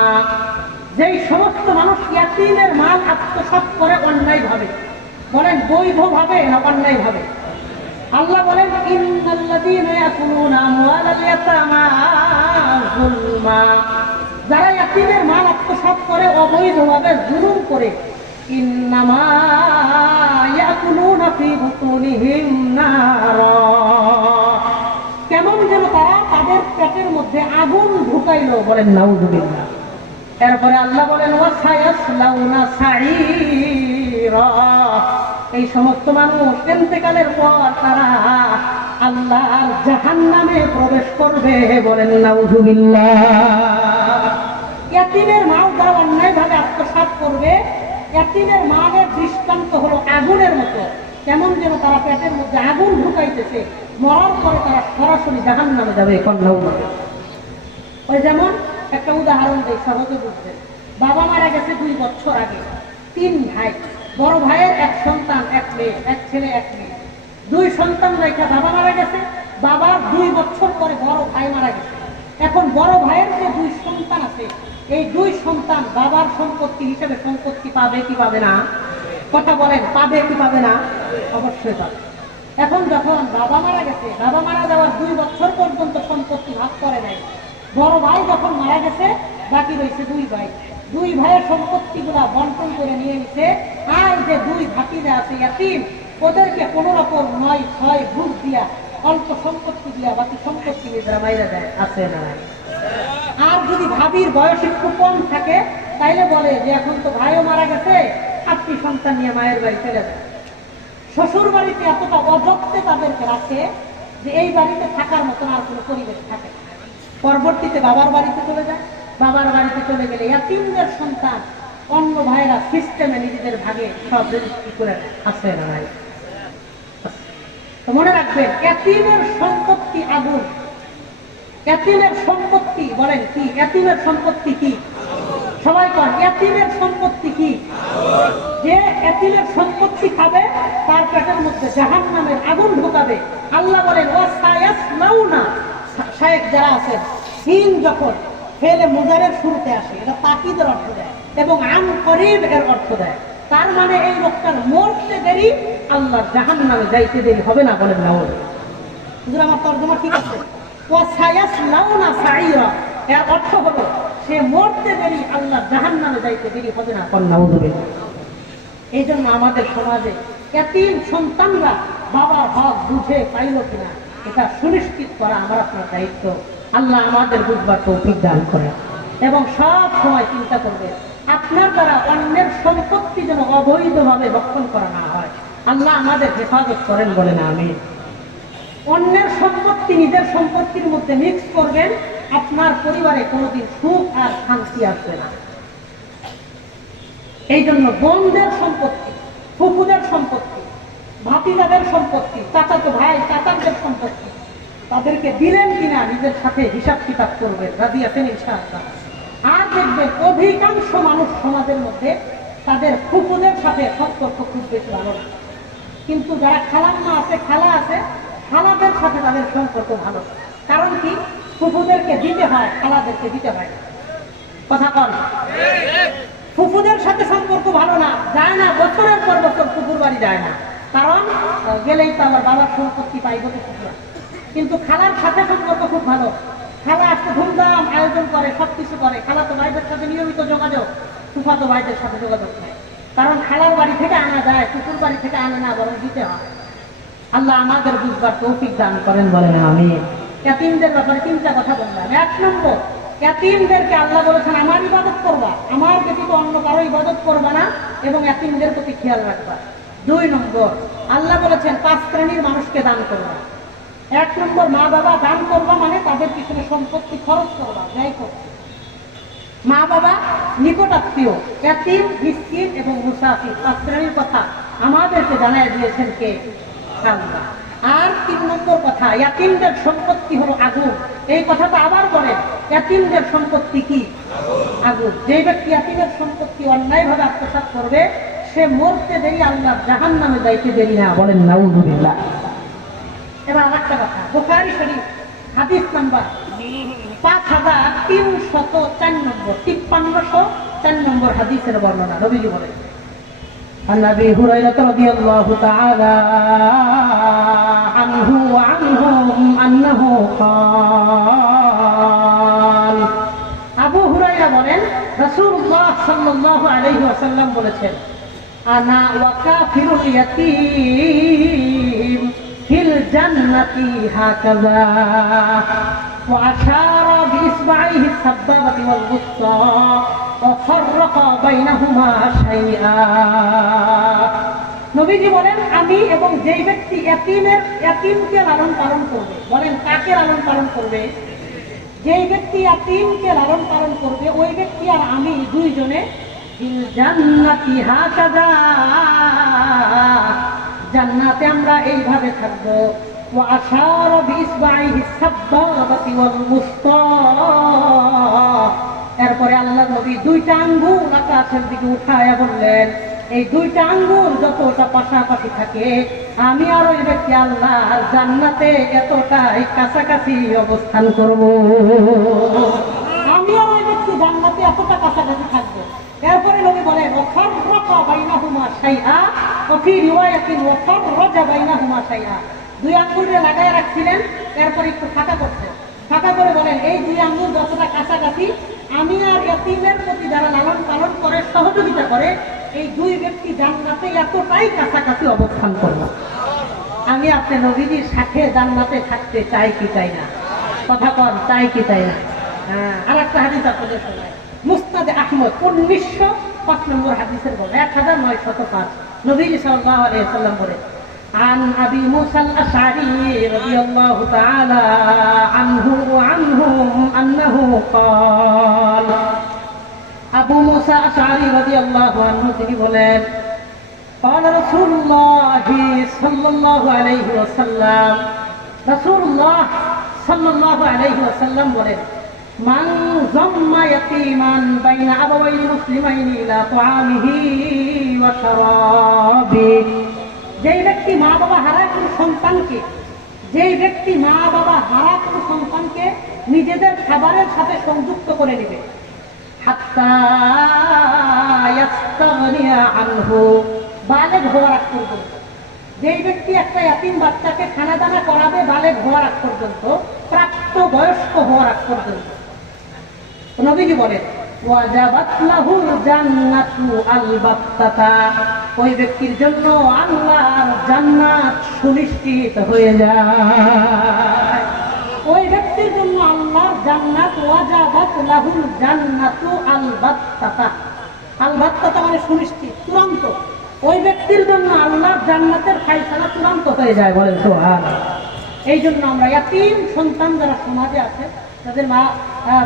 যেই সমস্ত মানুষ ইয়াতীমের মাল আত্মসাৎ করে অন্যায়ভাবে, বলেন বৈধভাবে না অন্যায়ভাবে? আল্লাহ বলেন, ইন্নাল্লাযীনা ইয়াকুলুনা আমওয়ালাল ইয়াতামা যুলমা, যারা ইয়াতীমের মাল আত্মসাৎ করে, অবৈধভাবে জুলুম করে, ইন্নামা ইয়াকুলুনা ফি বুতুনিহিম নারা, কেমন যেন তারা তাদের পেটের মধ্যে আগুন ঢুকাইলো, বলেন নাউযুবিল্লাহ। এরপরে আল্লাহ বলেন ওয়াসায়াসলাউনা সাঈরা, এই সমস্ত মানুষ ইন্তেকালের পর তারা আল্লাহর জাহান্নামে প্রবেশ করবে, বলেন নাউযুবিল্লাহ। ইয়াতীমের মাল যারা অন্যায়ভাবে আত্মসাৎ করবে, ইয়াতীমের মালের দৃষ্টান্ত হলো আগুনের মতো, কেমন যেন তারা পেটের মধ্যে আগুন ঢুকাইতেছে, মরার পরে তারা সরাসরি জাহান্নামে যাবে। ওই যেমন একটা উদাহরণ দেয় সহজে বুঝতে, বাবা মারা গেছে 2 বছর আগে, 3 ভাই, বড় ভাইয়ের 1 সন্তান, 1 মেয়ে, 1 ছেলে 1 মেয়ে, 2 সন্তান রেখা বাবা মারা গেছে। বাবার 2 বছর পরে বড় ভাই মারা গেছে। এখন বড় ভাইয়ের যে 2 সন্তান আছে, এই 2 সন্তান বাবার সম্পত্তি হিসেবে সম্পত্তি পাবে কি পাবে না? কথা বলেন, পাবে কি পাবে না? অবশ্যই পাবে। এখন যখন বাবা মারা গেছে, বাবা মারা যাওয়ার 2 বছর পর্যন্ত সম্পত্তি ভাগ করে নাই, বড় ভাই যখন মারা গেছে বাকি রয়েছে 2 ভাই। 2 ভাইয়ের সম্পত্তি গুলা বন্টন করে নিয়ে নিছে। আর যে 2 ভাতিজা আছে ইয়াতীম, ওদেরকে কোনো রকম 9-6 ঘুষ দিয়া, অল্প সম্পত্তি দিয়া বাকি সম্পত্তি নিজেরা মাইরা দেয়, আছে না? আর যদি ভাবির বয়স একটু কম থাকে, তাইলে বলে যে এখন তো ভাইও মারা গেছে, 8টি সন্তান নিয়ে মায়ের বাড়ি চলে যায়। শ্বশুর বাড়িতে এতটা অযত্নে তাদেরকে রাখে যে এই বাড়িতে থাকার মতন আর কোনো পরিবেশ থাকে না। পরবর্তীতে বাবার বাড়িতে চলে যায়। বাবার বাড়িতে চলে গেলে ইয়াতীমদের সন্তান অন্য ভাইরা সিস্টেমে নিজেদের ভাগে সব রেজিস্ট্রি করে আছে না ভাই? তো মনে রাখবেন, ইয়াতীমের সম্পত্তি আগুন। ইয়াতীমের সম্পত্তি বলেন কি? ইয়াতীমের সম্পত্তি কি? সবাই কন, ইয়াতীমের সম্পত্তি কি? যে ইয়াতীমের সম্পত্তি খাবে তার পেটের মধ্যে জাহান্নামের আগুন ঢুকাবে। আল্লাহ বলেন ওয়াসায়াসলাউনা, শায়েখ যারা আছেন, সিন যখন ফেলে মুজারের শুরুতে আসে, এটা তাকিদের অর্থ দেয় এবং আন করিব এর অর্থ দেয়। তার মানে এই লোকটার মরতে দেরি, আল্লাহ জাহান্নামে যাইতে দেরি হবে না, বলেন না? হুজুর আমার তর্জমা ঠিক আছে? ওয়াসায়াসলাউনা সাঈরা এর অর্থ হলো সে মরতে দেরি, আল্লাহ জাহান্নামে যাইতে দেরি হবে না, বলেন নাউযুবিল্লাহ। এই জন্য আমাদের সমাজে ইয়াতীম সন্তানরা বাবার হক বুঝে পাইল কিনা, এটা সুনিশ্চিত করা আমার আপনার দায়িত্ব। আল্লাহ আমাদের বুঝবার তৌফিক দান করে এবং সব সময় চিন্তা করবে আপনার দ্বারা অন্যের সম্পত্তি যেন অবৈধভাবে রক্ষণ করা না হয়। আল্লাহ আমাদের হেফাজত করেন, বলে না আমিন। অন্যের সম্পত্তি নিজের সম্পত্তির মধ্যে মিক্স করবেন, আপনার পরিবারে কোনোদিন সুখ আর শান্তি আসবে না। এই জন্য বোনদের সম্পত্তি, ফুফুদের সম্পত্তি, ভাতিজাদের সম্পত্তি, চাচাতো ভাই চাচাদের সম্পত্তি, তাদেরকে দিলেন কিনা নিজের সাথে হিসাব কিতাব করবেন, রাজি আছেন ইনশাআল্লাহ। আর দেখবেন অধিকাংশ মানুষ সমাজের মধ্যে তাদের ফুফুদের সাথে সম্পর্ক খুব বেশি ভালো না, কিন্তু যারা খালাম্মা আছে, খালা আছে, খালাদের সাথে তাদের সম্পর্ক ভালো। কারণ কি? ফুফুদেরকে দিতে হয়, খালাদেরকে দিতে হয়। কথা বল। ফুফুদের সাথে সম্পর্ক ভালো না, যায় না, বছরের পর বছর ফুফুর বাড়ি যায় না, কারণ গেলেই তো আমার বাবার সম্পত্তি পাইব তো ফুফুরা। কিন্তু খালার সাথে সম্পর্ক খুব ভালো, খালা আজকে ধুমধাম আয়োজন করে, সবকিছু করে। খালা তো ভাইদের সাথে নিয়মিত যোগাযোগ, ফুফা তো ভাইদের সাথে যোগাযোগ নেই, কারণ খালার বাড়ি থেকে আনা যায়, ফুফুর বাড়ি থেকে আনে না, বরং দিতে হয়। আল্লাহ আমাদের বুঝবার তৌফিক দান করেন, বলেন আমিন। ইয়াতীমদের ব্যাপারে 3টা কথা বললাম। 1 নম্বর, ইয়াতীমদেরকে আল্লাহ বলেছেন আমার ইবাদত করবা, আমার ব্যতীত অন্য কারো ইবাদত করবা না এবং ইয়াতীমদের প্রতি খেয়াল রাখবা। 2 নম্বর, আল্লাহ বলেছেন 5 শ্রেণীর মানুষকে দান করবা। 1 নম্বর, মা বাবা দান করবা মানে তাদের পিছনে সম্পত্তি খরচ করবা, যাই করবে। মা বাবা, নিকট আত্মীয়, ইয়াতীম, মিসকিন এবং মুসাফির, 5 শ্রেণীর কথা আমাদেরকে জানায় দিয়েছেন কে? আল্লাহ। আর 3 নম্বর কথা, ইয়াতীমদের সম্পত্তি হলো আগুন। এই কথাটা আবার বলেন, ইয়াতীমদের সম্পত্তি কি? আগুন। যে ব্যক্তি ইয়াতীমের সম্পত্তি অন্যায়ভাবে আত্মসাৎ করবে, সে মরতে দেরি, আল্লাহ জাহান্নামে যাইতে দেরি না, বলেন নাউযুবিল্লাহ। এবার আরেকটা কথা, বুখারী শরীফ হাদিস নাম্বার 5304 নম্বর, 5304 নম্বর হাদিসের বর্ণনা। নবীজি বলেন, عن أبي هريرة رضي الله تعالى عنه وعنهم أنه قال, আবু হুরায়রা সাল্লাল্লাহু আলাইহি ওয়াসাল্লাম বলেছেন, আনা ওয়া কাফিরুল ইয়াতীম ফিল জান্নাতি হাকাযা ওয়া আশারা বিইসবাইহি সাব্বাবাতি ওয়াল wusta ওয়া ফাররাকা বাইনাহুমা শাইআ। নবীজি বলেন, আমি এবং যেই ব্যক্তি ইয়াতীমকে লালন পালন করবে, বলেন কাকে লালন পালন করবে? যেই ব্যক্তি ইয়াতীমকে লালন পালন করবে ওই ব্যক্তি আর আমি দুইজনে ফিল জান্নাতি হাকাযা, জান্নাতে আমরা এইভাবে থাকবো। ওয়া আশারা বিইসবাইহি সাব্বাবাতি ওয়াল wusta, এরপরে আল্লাহর নবী দুইটা আঙ্গুল আকাশের দিকে উঠায়া বললেন, এই দুইটা আঙ্গুল যতটা পাশাপাশি থাকে আমি আর ওই ব্যক্তি আল্লাহর জান্নাতে এতটাই কাছাকাছি অবস্থান করব। আমি আর ওই ব্যক্তি জান্নাতে এতটা কাছাকাছি থাকবো। এরপরে নবী বলেন, ওয়াফাররাকা বাইনাহুমা শাইআ ওয়া ফি রিওয়ায়াতিন ওয়াফাররাজা বাইনাহুমা শাইআ, দুই আঙ্গুলে লাগায় রাখছিলেন, এরপরে একটু ফাঁকা করছেন, ফাঁকা করে বলেন, এই দুই আঙ্গুল যতটা কাছাকাছি আমি আর ইয়াতীমের প্রতি যারা লালন পালন করে সহযোগিতা করে এই দুই ব্যক্তি জান্নাতে এতটাই কাছাকাছি অবস্থান করল। আমি আপনি নবীজির সাথে জান্নাতে থাকতে চাই কি চাই না? কথা কন, চাই কি চাই না? আর একটা হাদিস আপনাদের শোনায়, মুসনাদে আহমদ 1905 নম্বর হাদিসের বলে 1905, নবীজি সাল্লাল্লাহু আলাইহি ওয়াসাল্লাম বলেন, عن أبي موسى الأشعري رضي الله تعالى عنه وعنهم أنه قال, আবু মুসা আশআরী রাদিয়াল্লাহু আনহু তিনি বলেন, قال رسول الله صلى الله عليه وسلم, রাসূলুল্লাহ সাল্লাল্লাহু আলাইহি ওয়াসাল্লাম বলেন, মান যাম্মা ইয়াতীমান বাইনা আবাওয়াইনি মুসলিমাইনি ইলা তুআমিহি ওয়া শারাবিহি, যেই ব্যক্তি মা বাবা হারা কোনো সন্তানকে, যেই ব্যক্তি মা বাবা হারা কোনো সন্তানকে নিজেদের খাবারের সাথে সংযুক্ত করে নেবে, হাত্তা ইয়াস্তাগনিয়া আনহু, বালেগ হওয়ার আগ পর্যন্ত, যেই ব্যক্তি একটা ইয়াতীম বাচ্চাকে খানা দানা করাবে বালেগ হওয়ার আগ পর্যন্ত, প্রাপ্ত বয়স্ক হওয়ার আগ পর্যন্ত, নবীজি বলেন, ওয়াজাবাত লাহুল জান্নাতু আলবাত্তাতা, ওই ব্যক্তির জন্য আল্লাহর জান্নাত সুনিশ্চিত হয়ে যায়। ওই ব্যক্তির জন্য আল্লাহর জান্নাত, ওয়াজাবাত লাহুল জান্নাতু আলবাত্তাতা, আলবাত্তাতা মানে সুনিশ্চিত, চূড়ান্ত। ওই ব্যক্তির জন্য আল্লাহর জান্নাতের ফায়সালা চূড়ান্ত হয়ে যায়, বলেন সুবহানাল্লাহ। এই জন্য আমরা ইয়াতীম সন্তান যারা সমাজে আছে, তাদের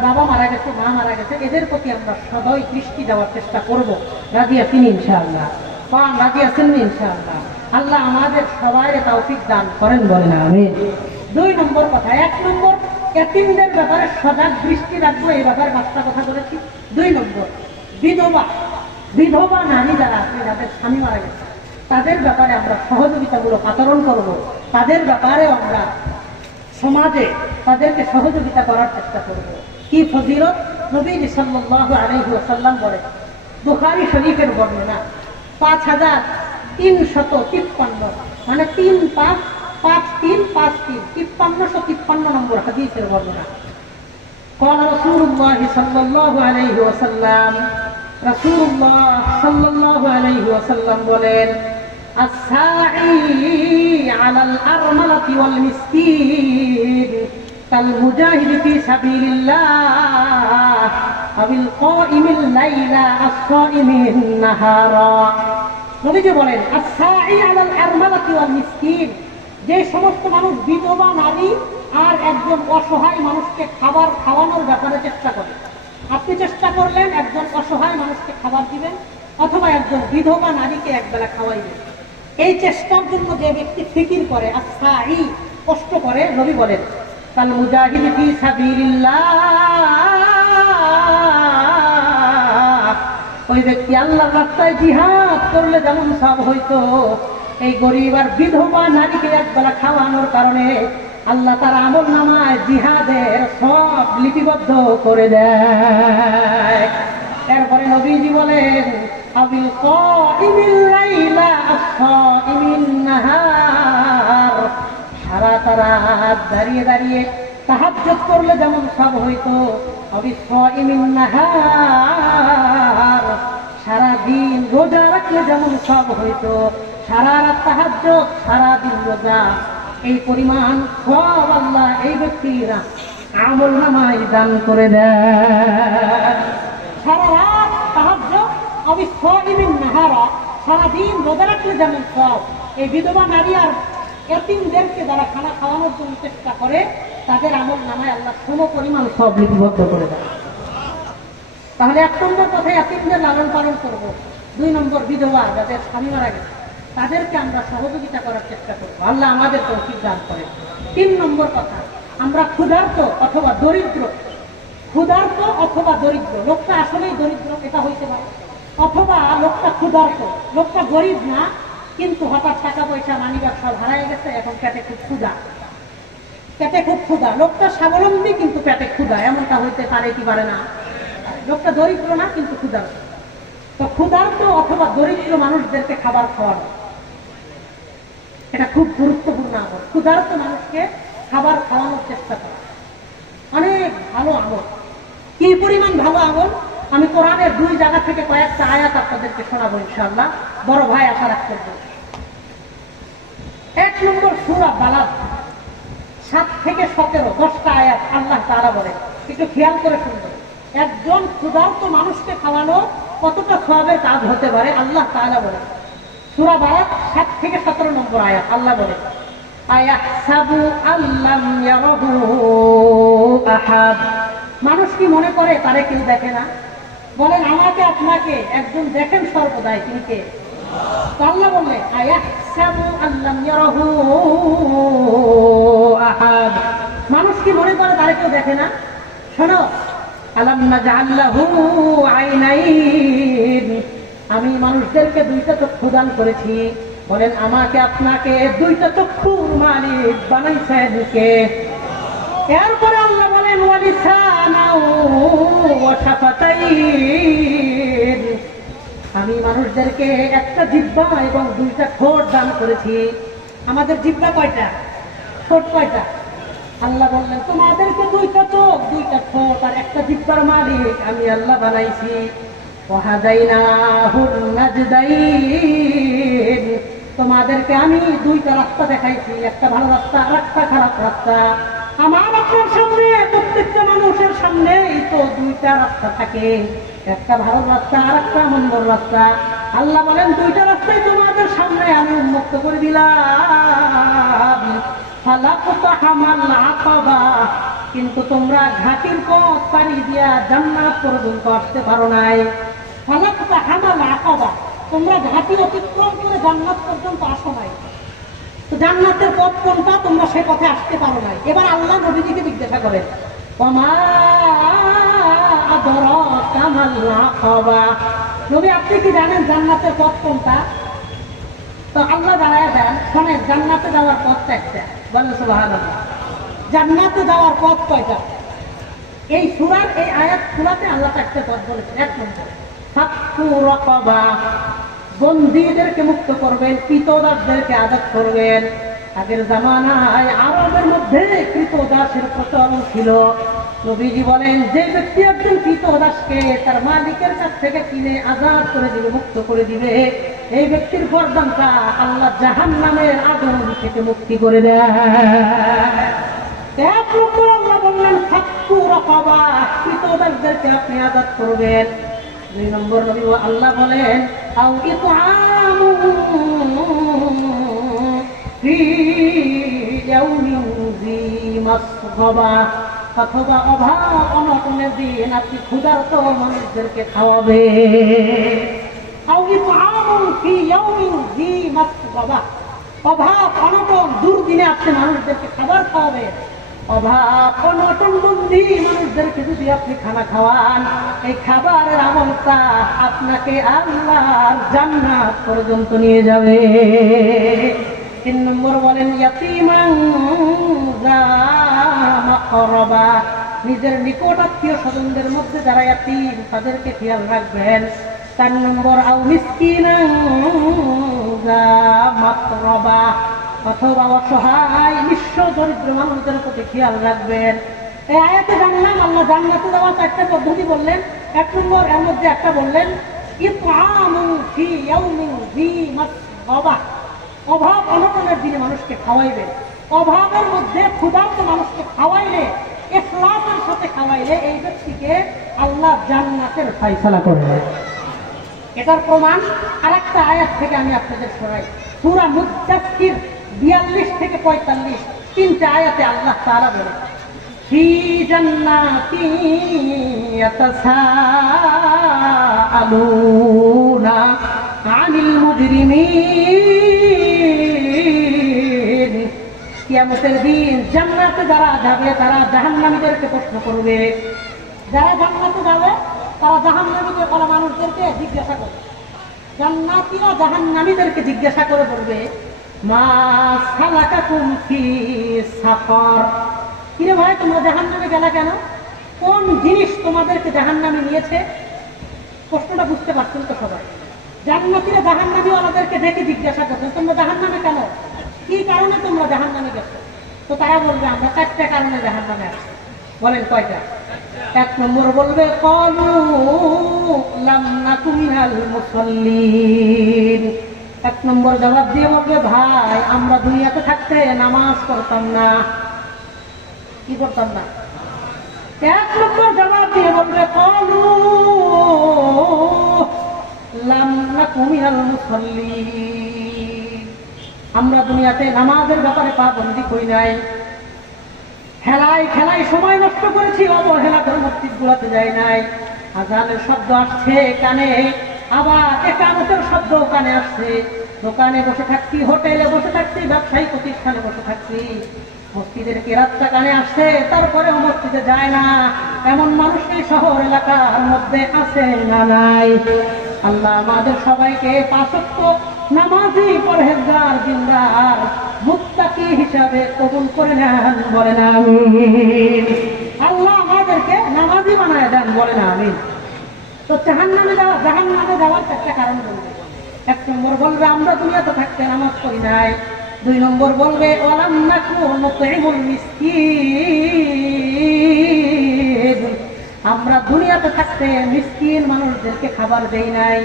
বাবা মারা গেছে, মা মারা গেছে, এদের প্রতি আমরা সদয় দৃষ্টি দেওয়ার চেষ্টা করব। রাজি আছেন ইনশাআল্লাহ? রাজি আছেন ইনশাআল্লাহ? আল্লাহ আমাদের সবাই তৌফিক দান করেন, বলেন আমিন। 2 নম্বর কথা, 1 নম্বর ইয়াতীমদের ব্যাপারে সজাগ দৃষ্টি রাখবো, এই ব্যাপারে 5টা কথা বলেছি। 2 নম্বর, বিধবা নারী যারা আছে, যাদের স্বামী মারা গেছে, তাদের ব্যাপারে আমরা সহযোগিতামূলক আচরণ করব। তাদের ব্যাপারে আমরা সমাজে তাদেরকে সহযোগিতা করার চেষ্টা করব। কি ফজিলত! নবীজি সাল্লাল্লাহু আলাইহি ওয়াসাল্লাম বলেন, বুখারী শরীফের বর্ণনা 5353, মানে 5353 নম্বর হাদিসের বর্ণনা। قال رسول الله صلى الله عليه وسلم, রাসূলুল্লাহ সাল্লাল্লাহু আলাইহি ওয়াসাল্লাম বলেন, الساعي على الأرملة والمسكين كالمجاهد في سبيل الله أو القائم الليل الصائم النهار। নবীজি বলেন, الساعي على الأرملة والمسكين, যে সমস্ত মানুষ বিধবা নারী আর একজন অসহায় মানুষকে খাবার খাওয়ানোর ব্যাপারে চেষ্টা করে। আপনি চেষ্টা করলেন একজন অসহায় মানুষকে খাবার দিবেন, অথবা একজন বিধবা নারীকে একবেলা খাওয়াইবেন। এই চেষ্টার জন্য যে ব্যক্তি ফিকির করে, আস-সাঈ, কষ্ট করে, নবী বলেন, কাল মুজাহিদ ফি সাবিলিল্লাহ, ওই ব্যক্তি আল্লাহর রাস্তায় জিহাদ করলে যেমন সব হইতো, এই গরিব আর বিধবা নারীকে একবেলা খাওয়ানোর কারণে আল্লাহ তার আমল নামায় জিহাদের সব লিপিবদ্ধ করে দেয়। এরপরে নবীজি বলেন, আবিল কাইমিল লাইলা আস-সাইমিন নাহার, সারা রাত দাঁড়িয়ে দাঁড়িয়ে তাহাজ্জুদ করলে যেমন সব হইতো, আবিস সাইমিন নাহার, সারা দিন রোজা রাখলে যেমন সব হইতো, সারা রাত তাহাজ্জুদ, সারা দিন রোজা, এই পরিমাণ সব আল্লাহ এই ব্যক্তিরা আমল নামায় দান করে দেয়। সারা রাত তাহাজ্জুদ অবিস্ফারিমিন নাহারা, সারাদিন রোজা রাখলে যেমন সব, এই বিধবা নারী আর এতিমদেরকে যারা খানা খাওয়ানোর জন্য চেষ্টা করে তাদের আমল নামায় আল্লাহ সম পরিমাণ সব লিপিবদ্ধ করে দেয়। তাহলে 1 নম্বর কথায় এতিমদের লালন পালন করবো। 2 নম্বর বিধবা যাদের স্বামী মারা গেছে তাদেরকে আমরা সহযোগিতা করার চেষ্টা করবো, আল্লাহ আমাদের তৌফিক দান করে। 3 নম্বর কথা, আমরা ক্ষুধার্ত অথবা দরিদ্র, ক্ষুধার্ত অথবা দরিদ্র, লোকটা আসলেই দরিদ্র এটা হইতে পারে, অথবা লোকটা ক্ষুধার্ত, লোকটা গরিব না কিন্তু হঠাৎ টাকা পয়সা মানিব্যাগ সব হারায় গেছে, এখন পেটে খুব ক্ষুধা, পেটে খুব ক্ষুধা। লোকটা স্বাবলম্বী কিন্তু পেটে ক্ষুধা, এমনটা হইতে পারে কি পারে না? লোকটা দরিদ্র না কিন্তু ক্ষুধার্ত। তো ক্ষুধার্ত অথবা দরিদ্র মানুষদেরকে খাবার খাওয়ানো এটা খুব গুরুত্বপূর্ণ আমল। ক্ষুধার্ত মানুষকে খাবার খাওয়ানোর চেষ্টা করা অনেক ভালো আমল। কি পরিমাণ ভালো আমল, আমি কোরআনের 2 জায়গা থেকে কয়েকটা আয়াত আপনাদেরকে শোনাবো ইনশাআল্লাহ। বড় ভাই আশা রাখতে। 1 নম্বর সূরা বালাদ 7 থেকে 17, 10টা আয়াত আল্লাহ তাআলা বলেন, একটু খেয়াল করে শুনবেন। একজন ক্ষুধার্ত মানুষকে খাওয়ানো কতটা সওয়াবের কাজ হতে পারে আল্লাহ তাআলা বলেন। সূরা বালাদ 7 থেকে 17 নম্বর আয়াত আল্লাহ বলেন, আয়াহসাবু আল্লাম ইয়ারাহু আহাদ, মানুষ কি মনে করে তারে কেউ দেখে না? বলেন আমাকে আপনাকে একজন দেখেন সর্বদাই, তিনি কে? আল্লাহ বললেন আয়াহসাবু আল্লাম ইয়ারাহু আহাদ, মানুষ কি মনে করে তারে কেউ দেখে না? শোনো, আলাম নাজআল লাহু আইনাইন, আমি মানুষদেরকে 2টা চক্ষু দান করেছি। বলেন আমাকে আপনাকে 2টা চক্ষুর মালিক বানাইছেন কে? এরপরে আল্লাহ বলেন ওয়ালিসানাও ওয়া শাফাতাইন, আমি মানুষদেরকে একটা জিহ্বা এবং 2টা ঠোঁট দান করেছি। আমাদের জিহ্বা কয়টা? ঠোঁট কয়টা? আল্লাহ বললেন তোমাদেরকে 2টা চোখ, 2টা ঠোঁট আর একটা জিহ্বার মালিক আমি আল্লাহ বানাইছি। ওয়াহাদাইনাহুন নাজদাইন, তোমাদেরকে আমি 2টা রাস্তা দেখাইছি, একটা ভালো রাস্তা আর একটা খারাপ রাস্তা। আমার আপনার সামনে, প্রত্যেকটা মানুষের সামনেই তো 2টা রাস্তা থাকে, একটা ভালো রাস্তা আর একটা মন্দের রাস্তা। আল্লাহ বলেন 2টা রাস্তাই তোমাদের সামনে আমি উন্মুক্ত করে দিলাম। ফালাকতাহামাল আকাবা, কিন্তু তোমরা ঘাটির পথ পাড়ি দিয়া জান্নাত পর্যন্ত আসতে পারো নাই। ফালাকতাহামাল আকাবা, তোমরা ঘাটি অতিক্রম করে জান্নাত পর্যন্ত আসো নাই। তো জান্নাতের পথ কোনটা? তোমরা সে পথে আসতে পারো নাই। এবার আল্লাহ নবীজিকে জিজ্ঞাসা করেন ওমা আদরাকা মাল আকাবা, নবী আপনি কি জানেন জান্নাতের পথ কোনটা? তো আল্লাহ জানায়া দেন, শোনেন জান্নাতে যাওয়ার পথটা একটা। বলেন সুবহানাল্লাহ। জান্নাতে যাওয়ার পথ কয়টা? এই সূরার এই আয়াত সূরাতে আল্লাহ একটা পথ বলেছেন। 1 নম্বর ফাক্কু রাকাবা, বন্দীদেরকে মুক্ত করবেন, কৃতদাসদেরকে আজাদ করবেন। আগের জামানায় আরবের মধ্যে কৃতদাসের প্রচলন ছিল। নবীজি বলেন যে ব্যক্তি একজন কৃতদাসকে তার মালিকের কাছ থেকে কিনে আজাদ করে দিবে, মুক্ত করে দিবে, এই ব্যক্তির গর্দানটা আল্লাহ জাহান্নামের আগুন থেকে মুক্তি করে দেয়। 1 নম্বর আল্লাহ বললেন ফাক্কু রাকাবা, কৃতদাসদেরকে আপনি আজাদ করবেন। 2 নম্বর নবী আল্লাহ বলেন আও ইতআমু ফি ইয়াউমিন যী মাসগাবা, অথবা অভাব অনটনের দিন আপনি ক্ষুধার্ত মানুষদেরকে খাওয়াবে। আও ইতআমু ফি ইয়াউমিন যী মাসগাবা, অভাব অনটন দুর্দিনে আপনি মানুষদেরকে খাবার খাওয়াবেন। অভাব অনটন বন্দী মানুষদেরকে যদি আপনি খানা খাওয়ান, এই খাবারের আমলটা আপনাকে আল্লাহর জান্নাত পর্যন্ত নিয়ে যাবে। 3 নম্বর বলেন ইয়াতীমান যা মাকরাবা, নিজের নিকট আত্মীয় স্বজনদের মধ্যে যারা ইয়াতীম তাদেরকে খেয়াল রাখবেন। 4 নম্বর আও মিসকিনান যা মাকরাবা, অথবা অসহায় নিঃস্ব দরিদ্র মানুষদের প্রতি খেয়াল রাখবেন। এই আয়াতে জানলাম আল্লাহ জান্নাতে যাওয়ার 4টা পদ্ধতি বললেন। 1 নম্বর এর মধ্যে একটা বললেন ইতআমুন ফি ইয়াউমিন যী মাসগাবা, অভাব অনটনের দিনে মানুষকে খাওয়াইবে। অভাবের মধ্যে ক্ষুধার্ত মানুষকে খাওয়াইলে, ইখলাসের সাথে খাওয়াইলে এই ব্যক্তিকে আল্লাহ জান্নাতের ফয়সালা করবে। এটার প্রমাণ আরেকটা আয়াত থেকে আমি আপনাদের শোনাই। সূরা মুদ্দাসসির 42 থেকে 45 তিনটা আয়াতে আল্লাহ তাআলা বলেন, ফি জান্নাতি ইয়াতাসাআলুনা আনিল মুজরিমিন। কিয়ামতের দিন জান্নাতে যারা যাবে তারা জাহান্নামীদেরকে প্রশ্ন করবে। যারা জান্নাতে যাবে তারা জাহান্নামীদের বলা মানুষদেরকে জিজ্ঞাসা করবে। জান্নাতীরা জাহান্নামীদেরকে জিজ্ঞাসা করে বলবে, মা সালাকাকুম ফি সাকার, কিরে ভাই তোমরা জাহান্নামে গেলা কেন? কোন জিনিস তোমাদেরকে জাহান্নামে নিয়েছে? প্রশ্নটা বুঝতে পারছেন তো সবাই? জান্নাতীরা জাহান্নামীওয়ালাদেরকে দেখে জিজ্ঞাসা করছে, তোমরা জাহান্নামে কেন? কি কারণে তোমরা জাহান্নামে গেছো? তো তারা বলবে, আমরা 4টা কারণে জাহান্নামে আসছি। বলেন কয়টা? 1 নম্বর বলবে, ক্বালু লাম নাকু মিনাল মুসাল্লিন। 1 নম্বর জবাব দিয়ে বলবে, ভাই আমরা দুনিয়াতে থাকতে নামাজ পড়তাম না। কি করতাম না? 1 নম্বর জবাব দিয়ে বলবে, ক্বালু লাম নাকু মিনাল মুসাল্লিন, আমরা দুনিয়াতে নামাজের ব্যাপারে পাবন্দি করি নাই, খেলায় খেলায় সময় নষ্ট করেছি, অবহেলা করে মসজিদ গুলাতে যাই নাই। আজানের শব্দ আসছে কানে, আবার ইকামতের শব্দ কানে আসছে, দোকানে বসে থাকছি, হোটেলে বসে থাকছি, ব্যবসায়িক প্রতিষ্ঠানে বসে থাকছি, মসজিদের কেরাতটা কানে আসছে, তারপরেও মসজিদে যায় না। এমন মানুষ এই শহর এলাকার মধ্যে আছে না নাই? আল্লাহ আমাদের সবাইকে 5 ওয়াক্ত নামাজি, পরহেজগার, দিনদার, মুত্তাকি হিসাবে কবুল করে নেন। বলেন আমিন। আল্লাহ আমাদেরকে নামাজি বানায় দেন। বলেন আমিন। তো জাহান্নামে যাওয়ার 4টা কারণ বলবে। 1 নম্বর বলবে, আমরা দুনিয়াতে থাকতে নামাজ পড়ি নাই। 2 নম্বর বলবে, ওয়ালাম নাকু নুতঈমুল মিসকিন, আমরা দুনিয়াতে থাকতে মিসকিন মানুষদেরকে খাবার দেই নাই।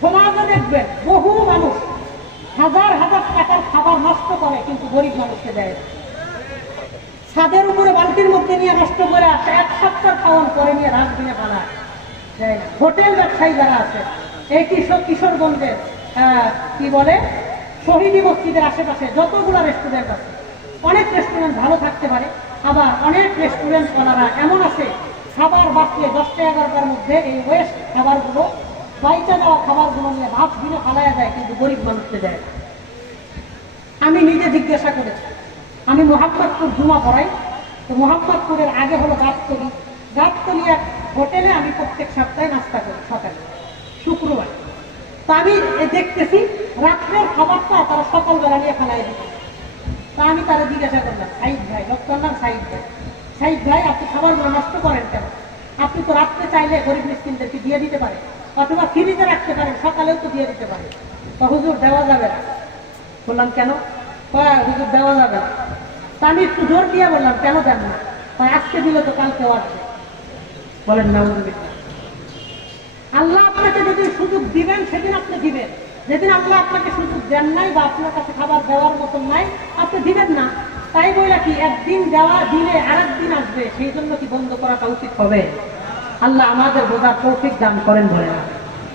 সমাজে দেখবেন বহু মানুষ হাজার হাজার টাকার খাবার নষ্ট করে, কিন্তু গরিব মানুষকে দেয় না। ছাদের উপরে বালতির মধ্যে নিয়ে নষ্ট করে আসে, 1 সপ্তাহ খাওয়ান পরে নিয়ে রাজবিনে বানায় দেয় না। হোটেল ব্যবসায়ী যারা আছে, এই কিশোরগঞ্জের কি বলে শহীদি মসজিদের আশেপাশে যতগুলো রেস্টুরেন্ট আছে, অনেক রেস্টুরেন্ট ভালো থাকতে পারে, আবার অনেক রেস্টুরেন্ট ওনারা এমন আছে খাবার বাঁচলে 10টা 11টার মধ্যে এই ওয়েস্ট খাবারগুলো, বাইচা যাওয়া খাবারগুলো নিয়ে ভাত দিনে ফালাইয়া যায়, কিন্তু গরিব মানুষকে দেয় না। আমি নিজে জিজ্ঞাসা করেছি, আমি মোহাম্মদপুর জুমা পড়াই, তো মোহাম্মদপুরের আগে হলো গাবতলি এক হোটেলে আমি প্রত্যেক সপ্তাহে নাস্তা করি সকালে, শুক্রবার। তা আমি দেখতেছি রাত্রের খাবারটা তারা সকালবেলা নিয়ে ফেলাই দিচ্ছে। তা আমি তারা জিজ্ঞাসা করলাম, সাইদ ভাই, ডক্টর নাম সাইদ ভাই, আপনি খাবারগুলো নষ্ট করেন কেন? আপনি তো রাত্রে চাইলে গরিব মিসকিনদেরকে দিয়ে দিতে পারেন, অথবা ফ্রিজে রাখতে পারেন, সকালেও তো দিয়ে দিতে পারেন। তো হুজুর দেওয়া যাবে না। বললাম কেন? হুজুর দেওয়া যাবে না। তা আমি একটু জোর দিয়ে বললাম, কেন দেন না? তাই আজকে দিলে তো কালকেও আসবে। বলেন না, আল্লাহ আপনাকে যদি সুযোগ দিবেন সেদিন আপনি দিবেন, যেদিন আল্লাহ আপনাকে সুযোগ দেন নাই বা আপনার কাছে খাবার দেওয়ার মতন নাই, আপনি দিবেন না। তাই বলে কি একদিন দেওয়া দিলে আরেকদিন আসবে, সেই জন্য কি বন্ধ করাটা উচিত হবে? আল্লাহ আমাদের বোঝার তৌফিক দান করেন। ধরে না,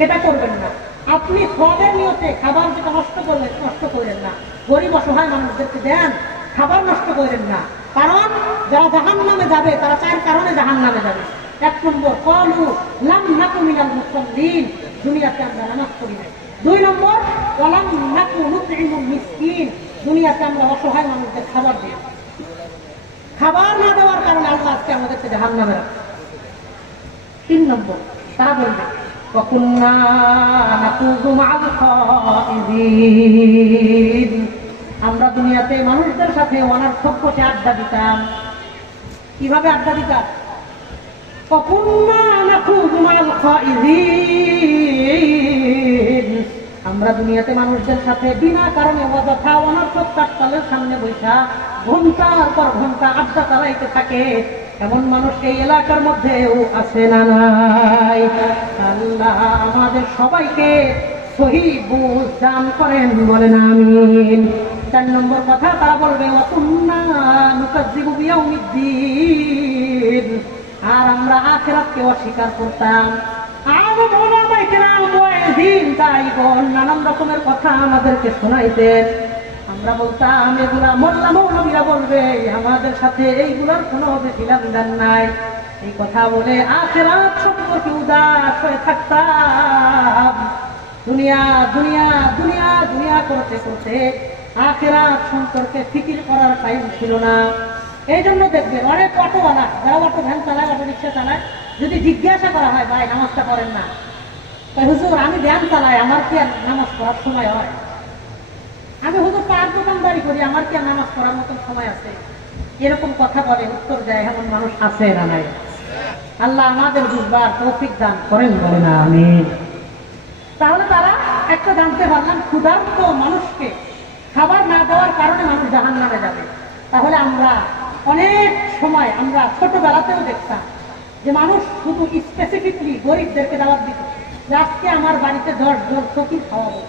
এটা করবেন না। আপনি সওয়াবের নিয়তে খাবার যেটা নষ্ট করলেন, নষ্ট করেন না। গরিব অসহায় মানুষদেরকে দেন, খাবার নষ্ট করেন না। কারণ যারা জাহান্নামে যাবে তারা 4 কারণে জাহান্নামে যাবে। 1 নম্বর, ক্বালু লাম নাকু মিনাল মুসাল্লিন, দুনিয়াতে আমরা নামাজ পড়ি নাই। 2 নম্বর, ওয়ালাম নাকু নুতঈমুল মিসকিন, দুনিয়াতে আমরা অসহায় মানুষদের খাবার দিই। খাবার না দেওয়ার কারণে আল্লাহ আজকে আমাদেরকে জাহান্নামে রাখে। 3 নম্বর, তারা বলবে, ওয়াকুন্না নাকুযু মা'আল খাইদিন, আমরা দুনিয়াতে মানুষদের সাথে অনর্থক বসে আড্ডা দিতাম। কিভাবে আড্ডা দিতাম? ওয়াকুন্না নাকুযু মা'আল খাইদিন, আমরা দুনিয়াতে মানুষদের সাথে বিনা কারণে অযথা অনর্থক তালের সামনে বৈশা ঘন্টার পর ঘন্টা আড্ডা চালাইতে থাকে, এমন মানুষ এই এলাকার মধ্যেও আছে না নাই? আল্লাহ আমাদের সবাইকে সহি বুঝ দান করেন, বলেন আমিন। 4 নম্বর কথা তারা বলবে ওয়াকুন্না নুকাজ্জিবু বিয়াউমিদ্দিন, আর আমরা আখিরাতকে অস্বীকার করতাম। আর ওলামায়ে কেরাম মুয়াজ্জিন তাইবন নানান রকমের কথা আমাদেরকে শোনাইতেন। আমরা বলতাম এগুলা মোল্লা মৌলবীরা বলবে, আমাদের সাথে এইগুলোর কোনো বেশি লেনদেন নাই। এই কথা বলে আখিরাত সম্পর্কে উদাস হয়ে থাকতাম। দুনিয়া দুনিয়া দুনিয়া দুনিয়া করতে করতে আখিরাত সম্পর্কে ফিকির করার টাইম ছিল না। এই জন্য দেখবেন অনেক অটোওয়ালা যারা অটো ভ্যান চালায়, অটো রিক্সা চালায়, যদি জিজ্ঞাসা করা হয় ভাই নামাজটা করেন না, তাই হুজুর আমি ভ্যান চালাই, আমার কি আর নামাজ পড়ার সময় হয়? আমি হুজুর পাঁচ দোকানদারি করি, আমার কি আর নামাজ পড়ার মতন সময় আছে? এরকম কথা বলে উত্তর দেয় এমন মানুষ আছে না নাই? আল্লাহ আমাদের বুঝবার তৌফিক দান করেন, বলে না আমিন। তাহলে তারা একটা জানতে পারলাম ক্ষুধার্ত মানুষকে খাবার না দেওয়ার কারণে মানুষ জাহান্নামে যাবে। তাহলে আমরা অনেক সময় আমরা ছোটবেলাতেও দেখতাম যে মানুষ শুধু স্পেসিফিকলি গরিবদেরকে দাওয়াত দিত, যে আজকে আমার বাড়িতে 10 জন ফকির খাওয়াবো,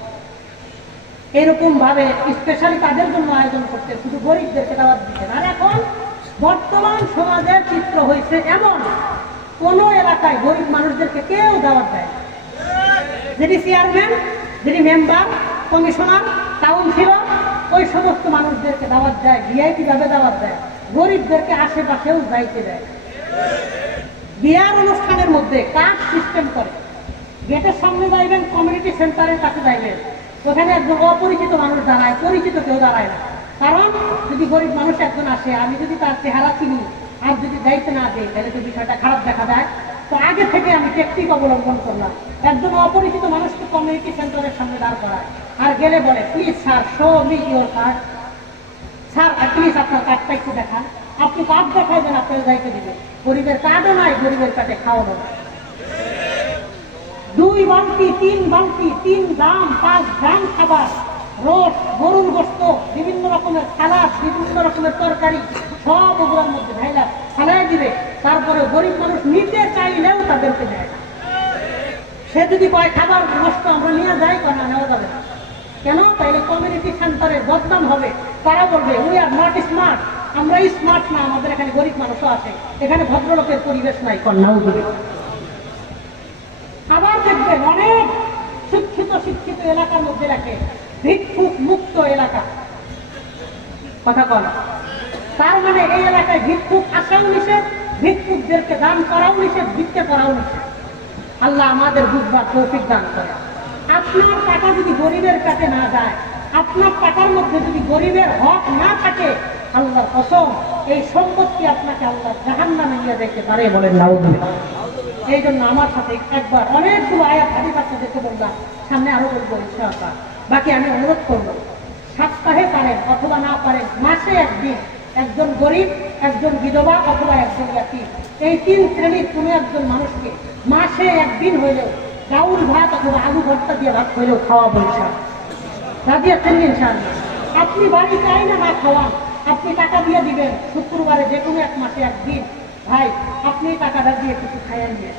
এরকম ভাবে স্পেশালি তাদের জন্য আয়োজন করতে শুধু গরিবদেরকে দাওয়াত দিতেন। আর এখন বর্তমান সমাজের চিত্র হয়েছে এমন, কোন এলাকায় গরিব মানুষদেরকে কেউ দাওয়াত দেয় না। যিনি চেয়ারম্যান, যিনি মেম্বার, কমিশনার, কাউন্সিলর, ওই সমস্ত মানুষদেরকে দাওয়াত দেয়, ভিআইপি ভাবে দাওয়াত দেয়, গরিবদেরকে আশেপাশেও যাইতে দেয়। বিয়ার অনুষ্ঠানের মধ্যে কাজ সিস্টেম করে, গেটের সামনে যাইবেন, কমিউনিটি সেন্টারের কাছে যাইবেন, ওখানে একজন অপরিচিত মানুষ দাঁড়ায়, পরিচিত কেউ দাঁড়ায় না। কারণ যদি গরিব মানুষ একজন আসে, আমি যদি তার চেহারা চিনি আর যদি যাইতে না দিই, তাহলে তো বিষয়টা খারাপ দেখা যায়। তো আগে থেকে আমি টেকনিক অবলম্বন করলাম, একজন অপরিচিত মানুষকে কমিউনিটি সেন্টারের সামনে দাঁড় করায়, আর গেলে বলে please sir show me your card, sir please আপনার কার্ডটা একটু দেখান। আপনি কার্ড দেখাইবেন, আপনার যাইতে দিবে। গরিবের কার্ডও নাই, গরিবের কার্ডে খাওয়ানো না। 2 বালতি 3 বালতি 3 দাম 5 গ্রাম খাবার, রোজ, গরুর গোশত, বিভিন্ন রকমের সালাদ, বিভিন্ন রকমের তরকারি, সব ওগুলোর মধ্যে ঢাইলা ফালাই দিবে। তারপরে গরিব মানুষ নিতে চাইলেও তাদেরকে দেয় না। সে যদি কয় খাবার নষ্ট আমরা নিয়ে যাই, কেন নেওয়া যাবে না? কেন? তাইলে কমিউনিটি সেন্টারে বদনাম হবে। তারা বলবে উই আর নট স্মার্ট, আমরা স্মার্ট না, আমাদের এখানে গরিব মানুষও আছে, এখানে ভদ্রলোকের পরিবেশ নাই, কন্যাও দিবে। আবার দেখবেন অনেক শিক্ষিত শিক্ষিত এলাকার মধ্যে রাখে ভিক্ষুক মুক্ত এলাকা, কথা বলা। তার মানে এই এলাকায় ভিক্ষুক আসাও নিষেধ, ভিক্ষুকদেরকে দান করাও নিষেধ, ভিক্ষে করাও নিষেধ। আল্লাহ আমাদের বুঝবার তৌফিক দান করে। আপনার টাকা যদি গরিবের কাছে না যায়, আপনার টাকার মধ্যে যদি গরিবের হক না থাকে, আল্লাহর কসম এই সম্পত্তি আপনাকে আল্লাহ জাহান্নামে নিয়ে যেতে পারে, বলেন নাউযুবিল্লাহ। এই জন্য আমার সাথে একবার অনেকগুলো আয়াত হাদিস আপনাদেরকে বললাম, সামনে আরো বলবো ইনশাআল্লাহ। বাকি আমি অনুরোধ করবো, সপ্তাহে পারেন অথবা না পারেন মাসে একদিন একজন গরিব, একজন বিধবা অথবা একজন ইয়াতীম, এই 3 শ্রেণীর কোনো একজন মানুষকে মাসে একদিন হইলেও চাউল ভাত অথবা আলু ভর্তা দিয়ে ভাত হইলেও খাওয়াবো ইনশাআল্লাহ। রাজি আছেন ইনশাআল্লাহ? আপনি বাড়ি চাই না না খাওয়ান, আপনি টাকা দিয়ে দিবেন, শুক্রবারে যে কোনো এক মাসে একদিন ভাই আপনি টাকাটা দিয়ে কিছু খাইয়া নিয়ে,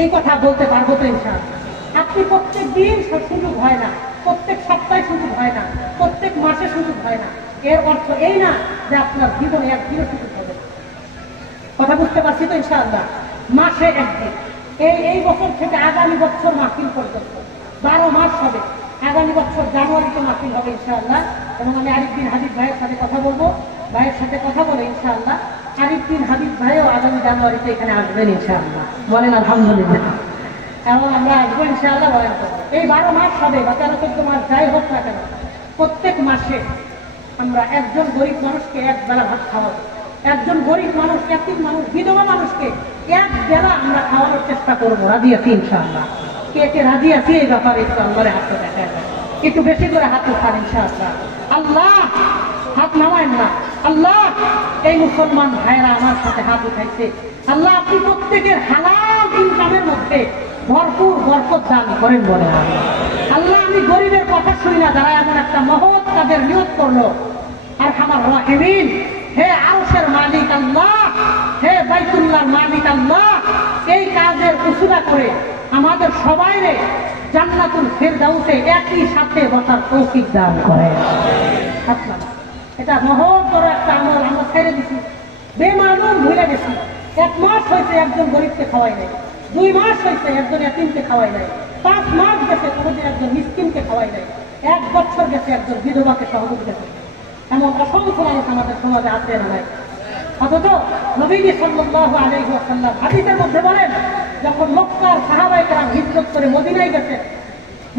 এই কথা বলতে পারবো তো ইনশাআল্লাহ? আপনি প্রত্যেক দিন সুযোগ হয় না, প্রত্যেক সপ্তাহে সুযোগ হয় না, প্রত্যেক মাসে সুযোগ হয় না। এর অর্থ এই না যে আপনার জীবনে একদিনও সুযোগ হবে। কথা বুঝতে পারছি তো ইনশাআল্লাহ? মাসে একদিন, এই বছর থেকে আগামী বছর মাহফিল পর্যন্ত 12 মাস হবে। আগামী বছর জানুয়ারিতে মাহফিল হবে ইনশাআল্লাহ। এবং আমি আরিফ বিন হাবিব ভাইয়ের সাথে কথা বলবো, ভাইয়ের সাথে কথা বলে ইনশাআল্লাহ আরিফ বিন হাবিব ভাইও আগামী জানুয়ারিতে এখানে আসবেন ইনশাআল্লাহ, বলেন আলহামদুলিল্লাহ। এবং আমরা আসবো ইনশাআল্লাহ, বলেন। এই 12 মাস হবে বা 13-14 মাস যাই হোক না কেন, প্রত্যেক মাসে আমরা একজন গরিব মানুষকে এক বেলা ভাত খাওয়াবো, একজন গরিব মানুষ, এতিম মানুষ, বিধবা মানুষকে এক বেলা আমরা খাওয়ানোর চেষ্টা করবো। রাজি আছি ইনশাআল্লাহ? কে কে রাজি আছে এই ব্যাপারে একটু আল্লাহরে হাত দেখা যায়, একটু বেশি করে হাত উঠান ইনশাআল্লাহ। আল্লাহ হাত নামায়েন না, আল্লাহ এই মুসলমান ভাইরা আমার সাথে হাত উঠাইছে, আল্লাহ আপনি প্রত্যেকের হালাল ইনকামের মধ্যে ভরপুর বরকত দান করেন, বলে আল্লাহ। যদি গরিবের কথা শুনি না, যারা এমন একটা মহৎ কাজের নিয়ত করলো, আর আমার রাহিমিন, হে আরশের মালিক আল্লাহ, হে বাইতুল্লাহর মালিক আল্লাহ, এই কাজের উসুলা করে আমাদের সবাইরে জান্নাতুল ফেরদাউসে একই সাথে বসার তৌফিক দান করে। এটা মহৎ বড় একটা আমল আমরা ছেড়ে দিছি, বেমালুম ভুলে গেছি। 1 মাস হয়েছে একজন গরিবকে খাওয়াই নাই, 2 মাস হয়েছে একজন এতিমকে খাওয়াই নাই, 5 মাস গেছে কোনোদিন একজন মিসকিনকে খাওয়াই নাই, 1 বছর গেছে একজন বিধবাকে সহযোগিতা করে। এমন অসংখ্য মানুষ আমাদের সমাজে আছে না নাই? অথচ নবীজি সাল্লাল্লাহু আলাইহি ওয়াসাল্লাম হাদিসের মধ্যে বলেন, যখন মক্কার সাহাবায়ে কেরাম হিজরত করে মদিনায় গেছেন,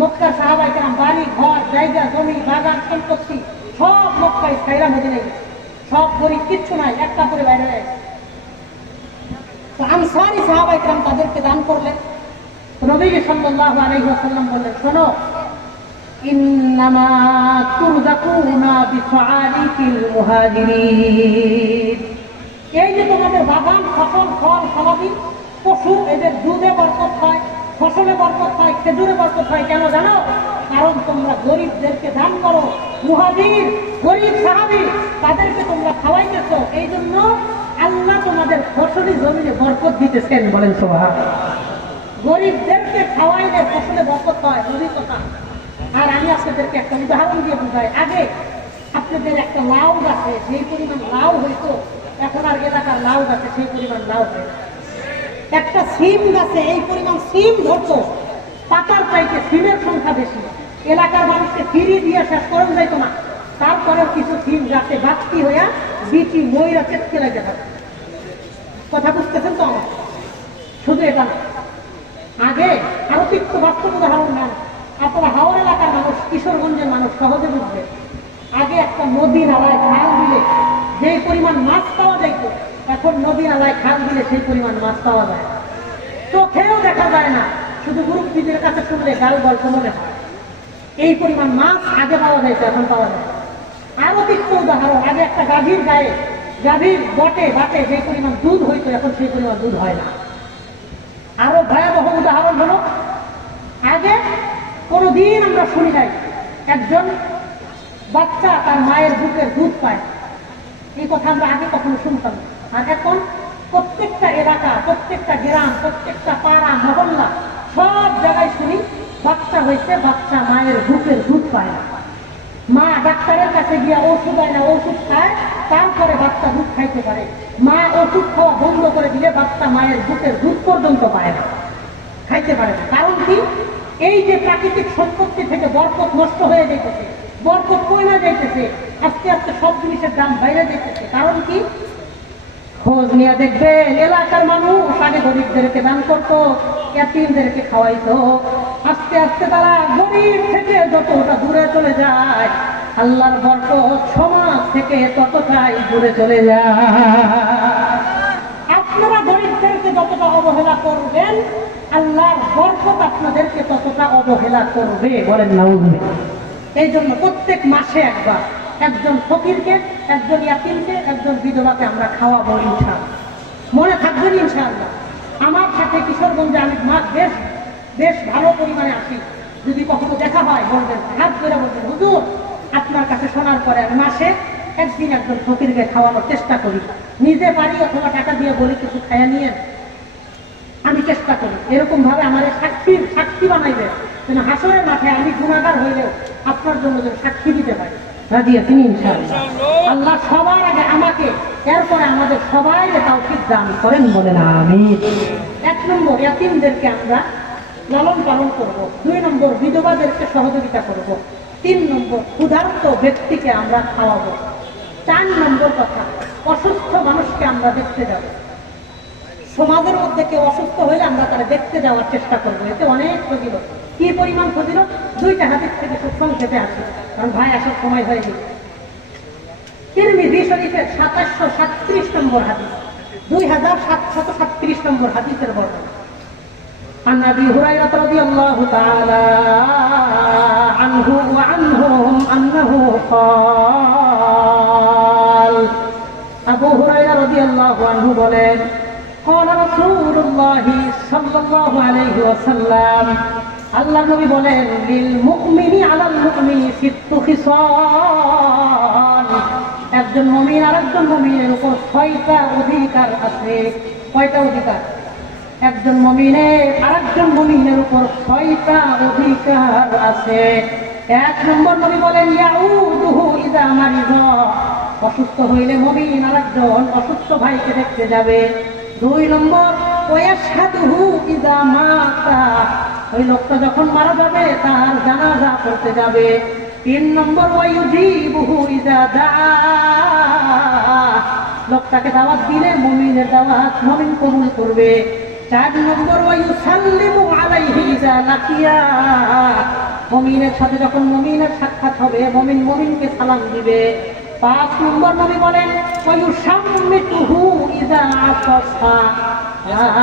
মক্কার সাহাবায়ে কেরাম বাড়ি ঘর জায়গা জমি বাগান সম্পত্তি সব মক্কায় ছাইরা মদিনায় গেছে, সব গরিব কিচ্ছু নাই, একটা করে বাইরে গেছে। তো আনসারী সাহাবায়ে কেরাম তাদেরকে দান করলেন। নবীজি সাল্লাল্লাহু আলাইহি ওয়াসাল্লাম বললেন, শোনো, ইন্নামা তুরযাকুনা বিফআলিকিল মুহাজিরিন, এই যে তোমাদের বাগান ফসল ফল ফলাদি পশু, এদের দুধে বরকত হয়, ফসলে বরকত হয়, খেজুরে বরকত হয়। কেন জানো? কারণ তোমরা গরিবদেরকে দান করো। মুহাজির গরিব সাহাবী, তাদেরকে তোমরা খাওয়াইতেছো, এই জন্য আল্লাহ তোমাদের ফসলি জমিনে বরকত দিতেছেন। বলেন সুবহানাল্লাহ। গরিবদেরকে খাওয়াইলে ফসলে বরকত হয়, নবীর কথা। আর আমি আপনাদেরকে একটা উদাহরণ দিয়ে বুঝাই। আগে আপনাদের একটা লাউ গাছে যেই পরিমাণ লাউ হইতো, এখন আর এলাকার লাউ গাছে সেই পরিমাণ লাউ হয় না। একটা সিম গাছে এই পরিমাণ সিম ধরতো, পাতার চাইতে সিমের সংখ্যা বেশি। এলাকার মানুষকে ফিরিয়ে দিয়ে শেষ করেও যাইতো না, তারপরেও কিছু সিম গাছে বাড়তি হইয়া বিচি ময়রা চেটকে লাগে থাকে। কথা বুঝতেছেন তো আমার? শুধু এটা না, আগে আরো একটু বাস্তব উদাহরণ নেন। আপনারা হাওড়া এলাকার মানুষ, কিশোরগঞ্জের মানুষ সহজে বুঝবে। আগে একটা নদী নালায় খাল দিলে যেই পরিমাণ মাছ পাওয়া যাইত, এখন নদী নালায় খাল দিলে সেই পরিমাণ মাছ পাওয়া যায়, চোখেও দেখা যায় না, শুধু মুরব্বীদের কাছে শুনলে গাল গল্প মনে হয়। এই পরিমাণ মাছ আগে পাওয়া যাইত, এখন পাওয়া যায়। আরো কিছু উদাহরণ, আগে একটা গাভীর গায়ে, গাভীর বটে বাটে যে পরিমাণ দুধ হইতো, এখন সেই পরিমাণ দুধ হয় না। আরো ভয়াবহ উদাহরণ হলো, আগে কোনোদিন আমরা শুনি নাই একজন বাচ্চা তার মায়ের বুকের দুধ পায়, এই কথা আমরা আগে কখনো শুনতাম না। আর এখন প্রত্যেকটা এলাকা, প্রত্যেকটা গ্রাম, প্রত্যেকটা পাড়া মহল্লা সব জায়গায় শুনি বাচ্চা হয়েছে, বাচ্চা মায়ের বুকের দুধ পায় না। মা ডাক্তারের কাছে গিয়া ওষুধ হয় না, ওষুধ খায়, তারপরে বাচ্চা দুধ খাইতে পারে। মা ওষুধ খাওয়া বন্ধ করে দিলে বাচ্চা মায়ের বুকের দুধ পর্যন্ত পায় না, খাইতে পারে না। কারণ কি? এই যে প্রাকৃতিক সম্পত্তি থেকে বরকত নষ্ট হয়ে যাইতেছে, বরকত কমে যাইতেছে, আস্তে আস্তে সব জিনিসের দাম বাইরে যাইতেছে। কারণ কি? খোঁজ নিয়ে দেখবেন, এলাকার মানুষ আগে গরিবদেরকে দান করতো, এতিমদেরকে খাওয়াইতো। আস্তে আস্তে তারা গরিব থেকে যতটা দূরে চলে যায়, আল্লাহর বরকত সমাজ থেকে ততটাই দূরে চলে যায়। আপনারা গরিবদেরকে যতটা অবহেলা করবেন, আল্লাহর বরকত আপনাদেরকে ততটা অবহেলা করবে। বলেন নাউজুবিল্লাহ। এই জন্য প্রত্যেক মাসে একবার একজন ফকিরকে, একজন ইয়াতীমকে, একজন বিধবাকে আমরা খাওয়াবো ইনশাআল্লাহ। মনে থাকবেন ইনশাআল্লাহ। আমার সাথে কিশোরগঞ্জে আমি বেশ ভালো পরিমাণে আসি, যদি কখনো দেখা হয় বলবেন, হাত ধরে বলবেন, হুজুর আপনার কাছে শোনার পরে আমি মাসে একদিন একজন ফকিরকে খাওয়ানোর চেষ্টা করি। নিজে পারি অথবা টাকা দিয়ে বলি কিছু খাইয়া নিয়ে আমি চেষ্টা করি। এরকম ভাবে আমার সাক্ষী বানাইবে, যেন হাসরের মাঠে আমি গুনাহগার হইলেও আপনার জন্য যেন সাক্ষী দিতে পারি। রাজি আছেন ইনশাআল্লাহ? আল্লাহ সবার আগে আমাকে, এরপরে আমাদের সবাই তাওফিক দান করেন। বলেন আমিন। 1 নম্বর ইয়াতীমদেরকে আমরা লালন পালন করব। 2 নম্বর বিধবাদেরকে সহযোগিতা করব। 3 নম্বর ক্ষুধার্ত ব্যক্তিকে আমরা খাওয়াবো। 4 নম্বর কথা, অসুস্থ মানুষকে আমরা দেখতে যাব। সমাজের মধ্যে কেউ অসুস্থ হইলে আমরা তারা দেখতে যাওয়ার চেষ্টা করবো। এতে অনেক ফজিলত। কি পরিমাণ ফজিলত? 2টা হাদিস থেকে খুব সংক্ষেপে আসে, কারণ ভাই আসার সময় হয়নি। তিরমিজি শরীফের 2737 নম্বর হাদিস, 2737 নম্বর হাদিসের বর্ণনা। عن أبي هريرة رضي الله تعالى عنه وعنهم أنه قال, أبو هريرة رضي الله عنه বলেন, قال رسول الله صلى الله عليه وسلم, আল্লাহ নবী বলেন লিল মুমিনি আলাল মুমিনি সিত্তু খিসাল, একজন মুমিন আরেকজন মুমিনের উপর 6টা অধিকার আছে। কয়টা অধিকার? একজন মুমিনের আরেকজন মুমিনের উপর 6টা অধিকার আছে। 1 নম্বর নবী বলেন ইয়াউদুহু ইযা মারিযা, অসুস্থ হইলে মুমিন আরেকজন অসুস্থ ভাইকে দেখতে যাবে। 2 নম্বর ওয়াশহাদুহু ইযা মাতা, ওই লোকটা যখন মারা যাবে তার জানাজা পড়তে যাবে। 3 নম্বর ওয়ায়ুজিবুহু ইযা দাআ, লোকটাকে দাওয়াত দিলে মুমিনের দাওয়াত মুমিন কবুল করবে। 4 নম্বর ওয়ায়ুসাল্লিমু আলাইহি ইযা লাকিয়া, মুমিনের সাথে যখন মুমিনের সাক্ষাৎ হবে মুমিন মুমিনকে সালাম দিবে। 5 নম্বর নবী বলেন ওয়ায়ুসাম্মিতুহু ইযা আসাসা,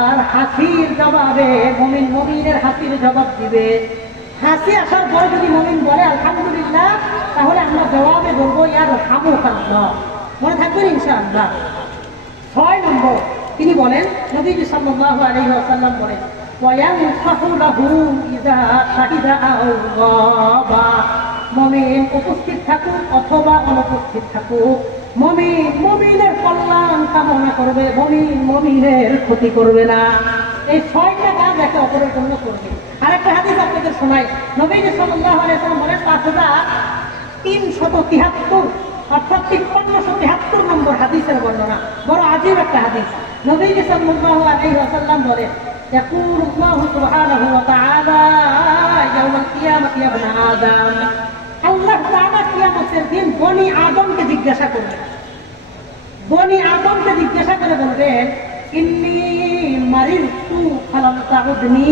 আর হাসির জবাবে মুমিন মুমিনের হাসির জবাব দিবে। হাসি আসার পরে যদি মুমিন বলে আলহামদুলিল্লাহ, তাহলে আমরা জবাবে বলবো ইয়ারহামুকাল্লাহ। মনে থাকবেন ইনশাআল্লাহ। 6 নম্বর তিনি বলেন, নবীজি সাল্লাল্লাহু আলাইহি ওয়াসাল্লাম বলেন ওয়ায়ানসাহু লাহু ইযা শাহিদা আও গাবা, মুমিন উপস্থিত থাকুক অথবা অনুপস্থিত থাকুক, মুমিন মুমিনের কল্যাণ কামনা করবে, মুমিন মুমিনের ক্ষতি করবে না। এই 6টা কাজ একে অপরের জন্য করবে। আরেকটা হাদিস আপনাদের শোনাই, নবীজি সাল্লাল্লাহু আলাইহি ওয়াসাল্লাম বলেন 5373, অর্থাৎ 5373 নম্বর হাদিসের বর্ণনা, বড় আজীব একটা হাদিস। নবীজি সাল্লাল্লাহু আলাইহি ওয়াসাল্লাম বলেন ইয়াকুলুল্লাহু সুবহানাহু ওয়া তাআলা ইয়াওমাল কিয়ামাতি ইয়া ইবনে আদম, আল্লাহ তাআলা কিয়ামতের দিন বনি আদমকে জিজ্ঞাসা করবেন, বনি আদমকে জিজ্ঞাসা করে বলবেন ইন্নী মারিদতু ফালাম তাউদনি,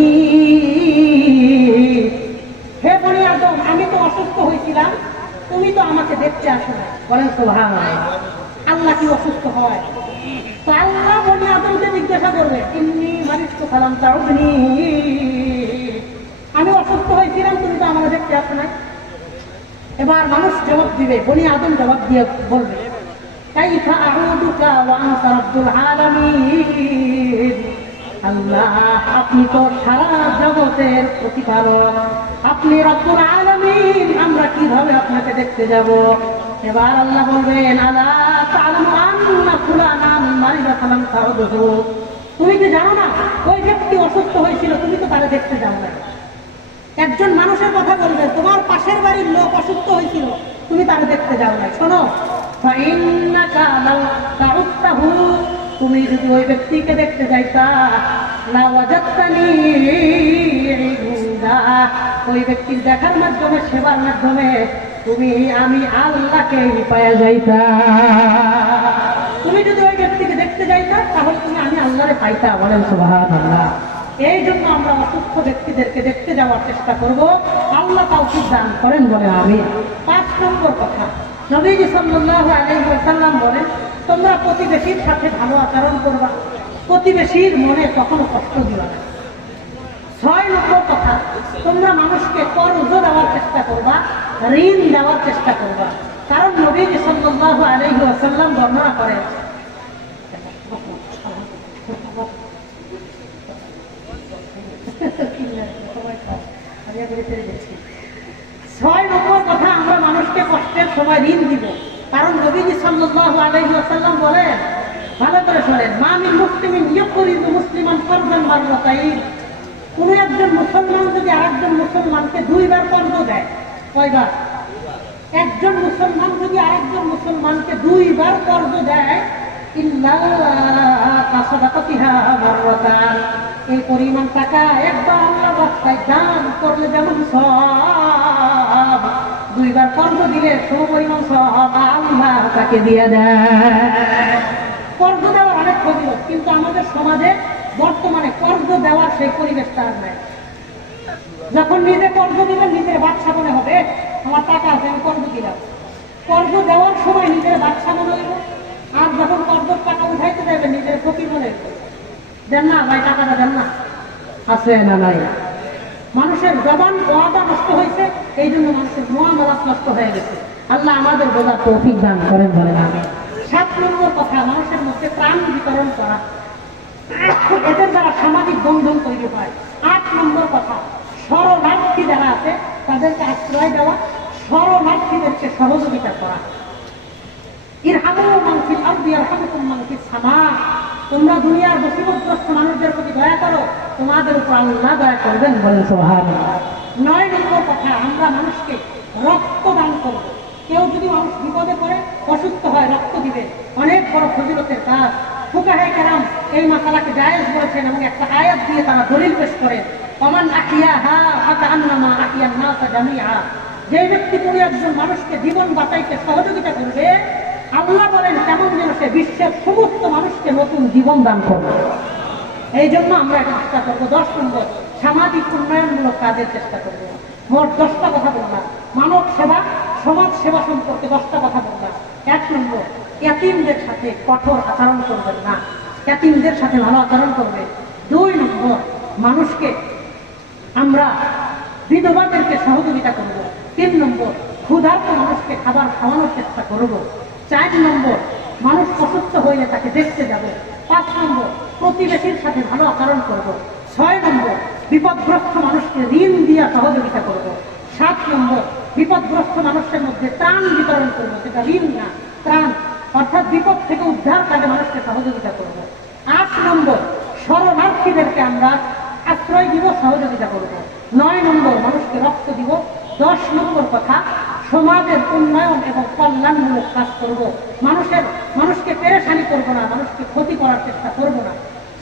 হে বনি আদম আমি তো অসুস্থ হয়েছিলাম, তুমি তো আমাকে দেখতে আসো না। বলেন সুবহানাল্লাহ। আল্লাহ কি অসুস্থ হয়? তো আল্লাহ বনি আদমকে জিজ্ঞাসা করবে ইন্নী মারিদতু ফালাম তাউদনি, আমি অসুস্থ হয়েছিলাম তুমি তো আমাকে দেখতে আসো না। এবার মানুষ জবাব দিবে, বনি আদম জবাব দিয়ে বলবে কাইফা আউদুকা ওয়া আনতা রাব্বুল আলামিন, আল্লাহ আপনি তো সারা জগতের প্রতিপালক, আপনি রব্বুল আলামিন, আমরা কিভাবে আপনাকে দেখতে যাব? এবার আল্লাহ বলবেন আলা তা'লামু আন্না ফুলানান মারিদা ফালাম তাউদহু, তুমি কি জানো না ওই ব্যক্তি অসুস্থ হয়েছিল, তুমি তো তাকে দেখতে যাও না। একজন মানুষের কথা বলবে, তোমার পাশের বাড়ির লোক অসুস্থ হয়েছিল, তুমি তাকে দেখতে যাও না। শোনো, ফাইন্নাকা লাউ তাউত্তাহু, তুমি যদি ওই ব্যক্তিকে দেখতে যাইতা লা ওয়াজাদতানি ইনদা, ওই ব্যক্তির দেখার মাধ্যমে সেবার মাধ্যমে তুমি আমি আল্লাহকে পাওয়া যাইতা। তুমি যদি ওই ব্যক্তিকে দেখতে যাইতা তাহলে তুমি আমি আল্লাহরে পাইতা। বলেন সুবহানাল্লাহ। এই জন্য আমরা অসুস্থ ব্যক্তিদেরকে দেখতে যাওয়ার চেষ্টা করব, আল্লাহ তাওফিক দান করেন বলে আমিন। 5 নম্বর কথা, নবীজি সাল্লাল্লাহু আলাইহি ওয়াসাল্লাম বলেন তোমরা প্রতিবেশীর সাথে ভালো আচরণ করবা, প্রতিবেশীর মনে কখনো কষ্ট দিবা না। 6 নম্বর কথা, তোমরা মানুষকে কর্জ দেওয়ার চেষ্টা করবা, ঋণ দেওয়ার চেষ্টা করবা, কারণ নবীজি সাল্লাল্লাহু আলাইহি ওয়াসাল্লাম বর্ণনা করেন 6 নম্বর কথা, আমরা মানুষকে কষ্টের সময় ঋণ দিব, কারণ নবীজি সাল্লাল্লাহু আলাইহি ওয়াসাল্লাম বলেন, ভালো করে শোনেন, মা মিন মুসলিমিন ইয়াকুরিদু মুসলিমান ফারদান মাররাতাইন, কোন একজন মুসলমান যদি আরেকজন মুসলমানকে 2 বার কর্জ দেয়, কয়বার? একজন মুসলমান যদি আরেকজন মুসলমানকে 2 বার কর্জ দেয়, ইল্লা কাসাদাকাতিহা মাররাতান, এই পরিমাণ টাকা একবার আল্লাহ রাস্তায় দান করলে যেমন সওয়াব, 2 বার কর্জ দিলে সমপরিমাণ সওয়াব আল্লাহ তাকে দিয়ে দেয়। কর্জ দেওয়ার অনেক ফজিলত, কিন্তু আমাদের সমাজে বর্তমানে কর্জ দেওয়ার সেই পরিবেশটা আর নাই। যখন নিজে কর্জ দিবেন নিজের বাদশা মনে হবে, আমার টাকা আছে আমি কর্জ দিলাম। কর্জ দেওয়ার সময় নিজের বাদশা মনে হইব, আর যখন কর্জের টাকা উঠাইতে যাবে নিজের ফকির মনে হইব। দেন না ভাই, টাকাটা দেন না, আছে না নাই। মানুষের জবান ওয়াদা নষ্ট হয়েছে, এই জন্য মানুষের মুআমালাত নষ্ট হয়ে গেছে। আল্লাহ আমাদের বোঝার তৌফিক দান করেন বলেন আমিন। 7 নম্বর কথা, মানুষের মধ্যে প্রাণ বিতরণ করা, এদের দ্বারা সামাজিক বন্ধন তৈরি হয়। 8 নম্বর কথা, শরণার্থী যারা আছে তাদেরকে আশ্রয় দেওয়া, শরণার্থীদেরকে সহযোগিতা করা। ইরহামু মান ফিল আরদি ইয়ারহামুকুম মান ফিস সামা। তোমরা দুনিয়ার মুসিবতগ্রস্ত মানুষদের প্রতি দয়া করো, তোমাদের উপর আল্লাহ দয়া করবেন, বলেন সুবহানাল্লাহ। 9 নম্বর কথা, আমরা মানুষকে রক্ত দান করব। কেউ যদি মানুষ বিপদে পড়ে, অসুস্থ হয়, রক্ত দিবে, অনেক বড় ফজিলতের কাজ। ফুকাহায়ে কেরাম এই মাসালাকে জায়েজ বলেছেন এবং একটা আয়াত দিয়ে তারা দলিল পেশ করেন, ওমান আহিয়াহা ফাকান্নামা আহিয়ান নাস জামিআ। যে ব্যক্তি কোনো একজন মানুষকে জীবন বাঁচাইতে সহযোগিতা করবে, আল্লাহ বলেন কেমন যেন সে বিশ্বের সমস্ত মানুষকে নতুন জীবন দান করবে। এই জন্য আমরা এটা চেষ্টা করবো। 10 নম্বর, সামাজিক উন্নয়নমূলক কাজের চেষ্টা করবো। মোট 10টা কথা বললাম। মানব সেবা, সমাজ সেবা সম্পর্কে 10টা কথা বললাম। 1 নম্বর, ইয়াতীমদের সাথে কঠোর আচরণ করবেন না, ইয়াতীমদের সাথে ভালো আচরণ করবে। 2 নম্বর, মানুষকে আমরা বিধবাদেরকে সহযোগিতা করব। 3 নম্বর, ক্ষুধার্ত মানুষকে খাবার খাওয়ানোর চেষ্টা করব। 4 নম্বর, মানুষ অসুস্থ হইলে তাকে দেখতে যাব। 5 নম্বর, প্রতিবেশীর সাথে ভালো আচরণ করব। 6 নম্বর, বিপদগ্রস্ত মানুষকে ঋণ দিয়া সহযোগিতা করব। 7 নম্বর, বিপদগ্রস্ত মানুষের মধ্যে ত্রাণ বিতরণ করব, সেটা ঋণ না, ত্রাণ, অর্থাৎ বিপদ থেকে উদ্ধার কাজে মানুষকে সহযোগিতা করব। 8 নম্বর, শরণার্থীদেরকে আমরা আশ্রয় দিব, সহযোগিতা করব। 9 নম্বর, মানুষকে রক্ত দিব। 10 নম্বর কথা, সমাজের উন্নয়ন এবং কল্যাণমূলক কাজ করব। মানুষকে পেরেশানি করব না, মানুষকে ক্ষতি করার চেষ্টা করব না।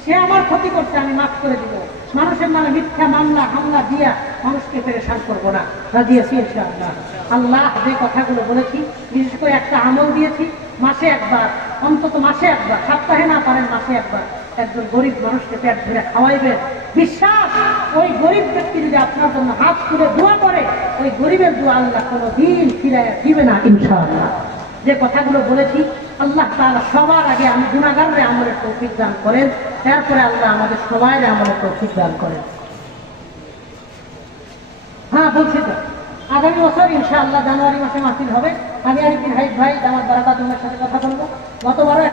সে আমার ক্ষতি করছে, আমি মাফ করে দিব। মানুষের নামে মিথ্যা মামলা হামলা দিয়া মানুষকে পেরেশান করব না। রাজি আছি ইনশাআল্লাহ। আল্লাহ যে কথাগুলো বলেছি, বিশেষ করে একটা আমল দিয়েছি, মাসে একবার, অন্তত মাসে একবার, সপ্তাহে না পারেন মাসে একবার একজন গরিব মানুষকে পেট ভরে খাওয়াইবেন। বিশ্বাস, ওই গরিব ব্যক্তি যদি আপনার জন্য হাত তুলে দোয়া করে, ওই গরিবের দোয়া আল্লাহ কোনোদিন ফিরাইয়া দিবে না ইনশাআল্লাহ। যে কথাগুলো বলেছি, আল্লাহ তাআলা সবার আগে আমি গুনাহগাররে আমলের তৌফিক দান করেন, তারপরে আল্লাহ আমাদের সবাই আমলের তৌফিক দান করেন। হ্যাঁ, বলছি তো, আগামী বছর ইনশাআল্লাহ জানুয়ারি মাসে মাহফিল হবে। আমি আরিফিন হাইদ ভাই, আমার বারাকাতুল্লাহর সাথে কথা বলবো। গতবারও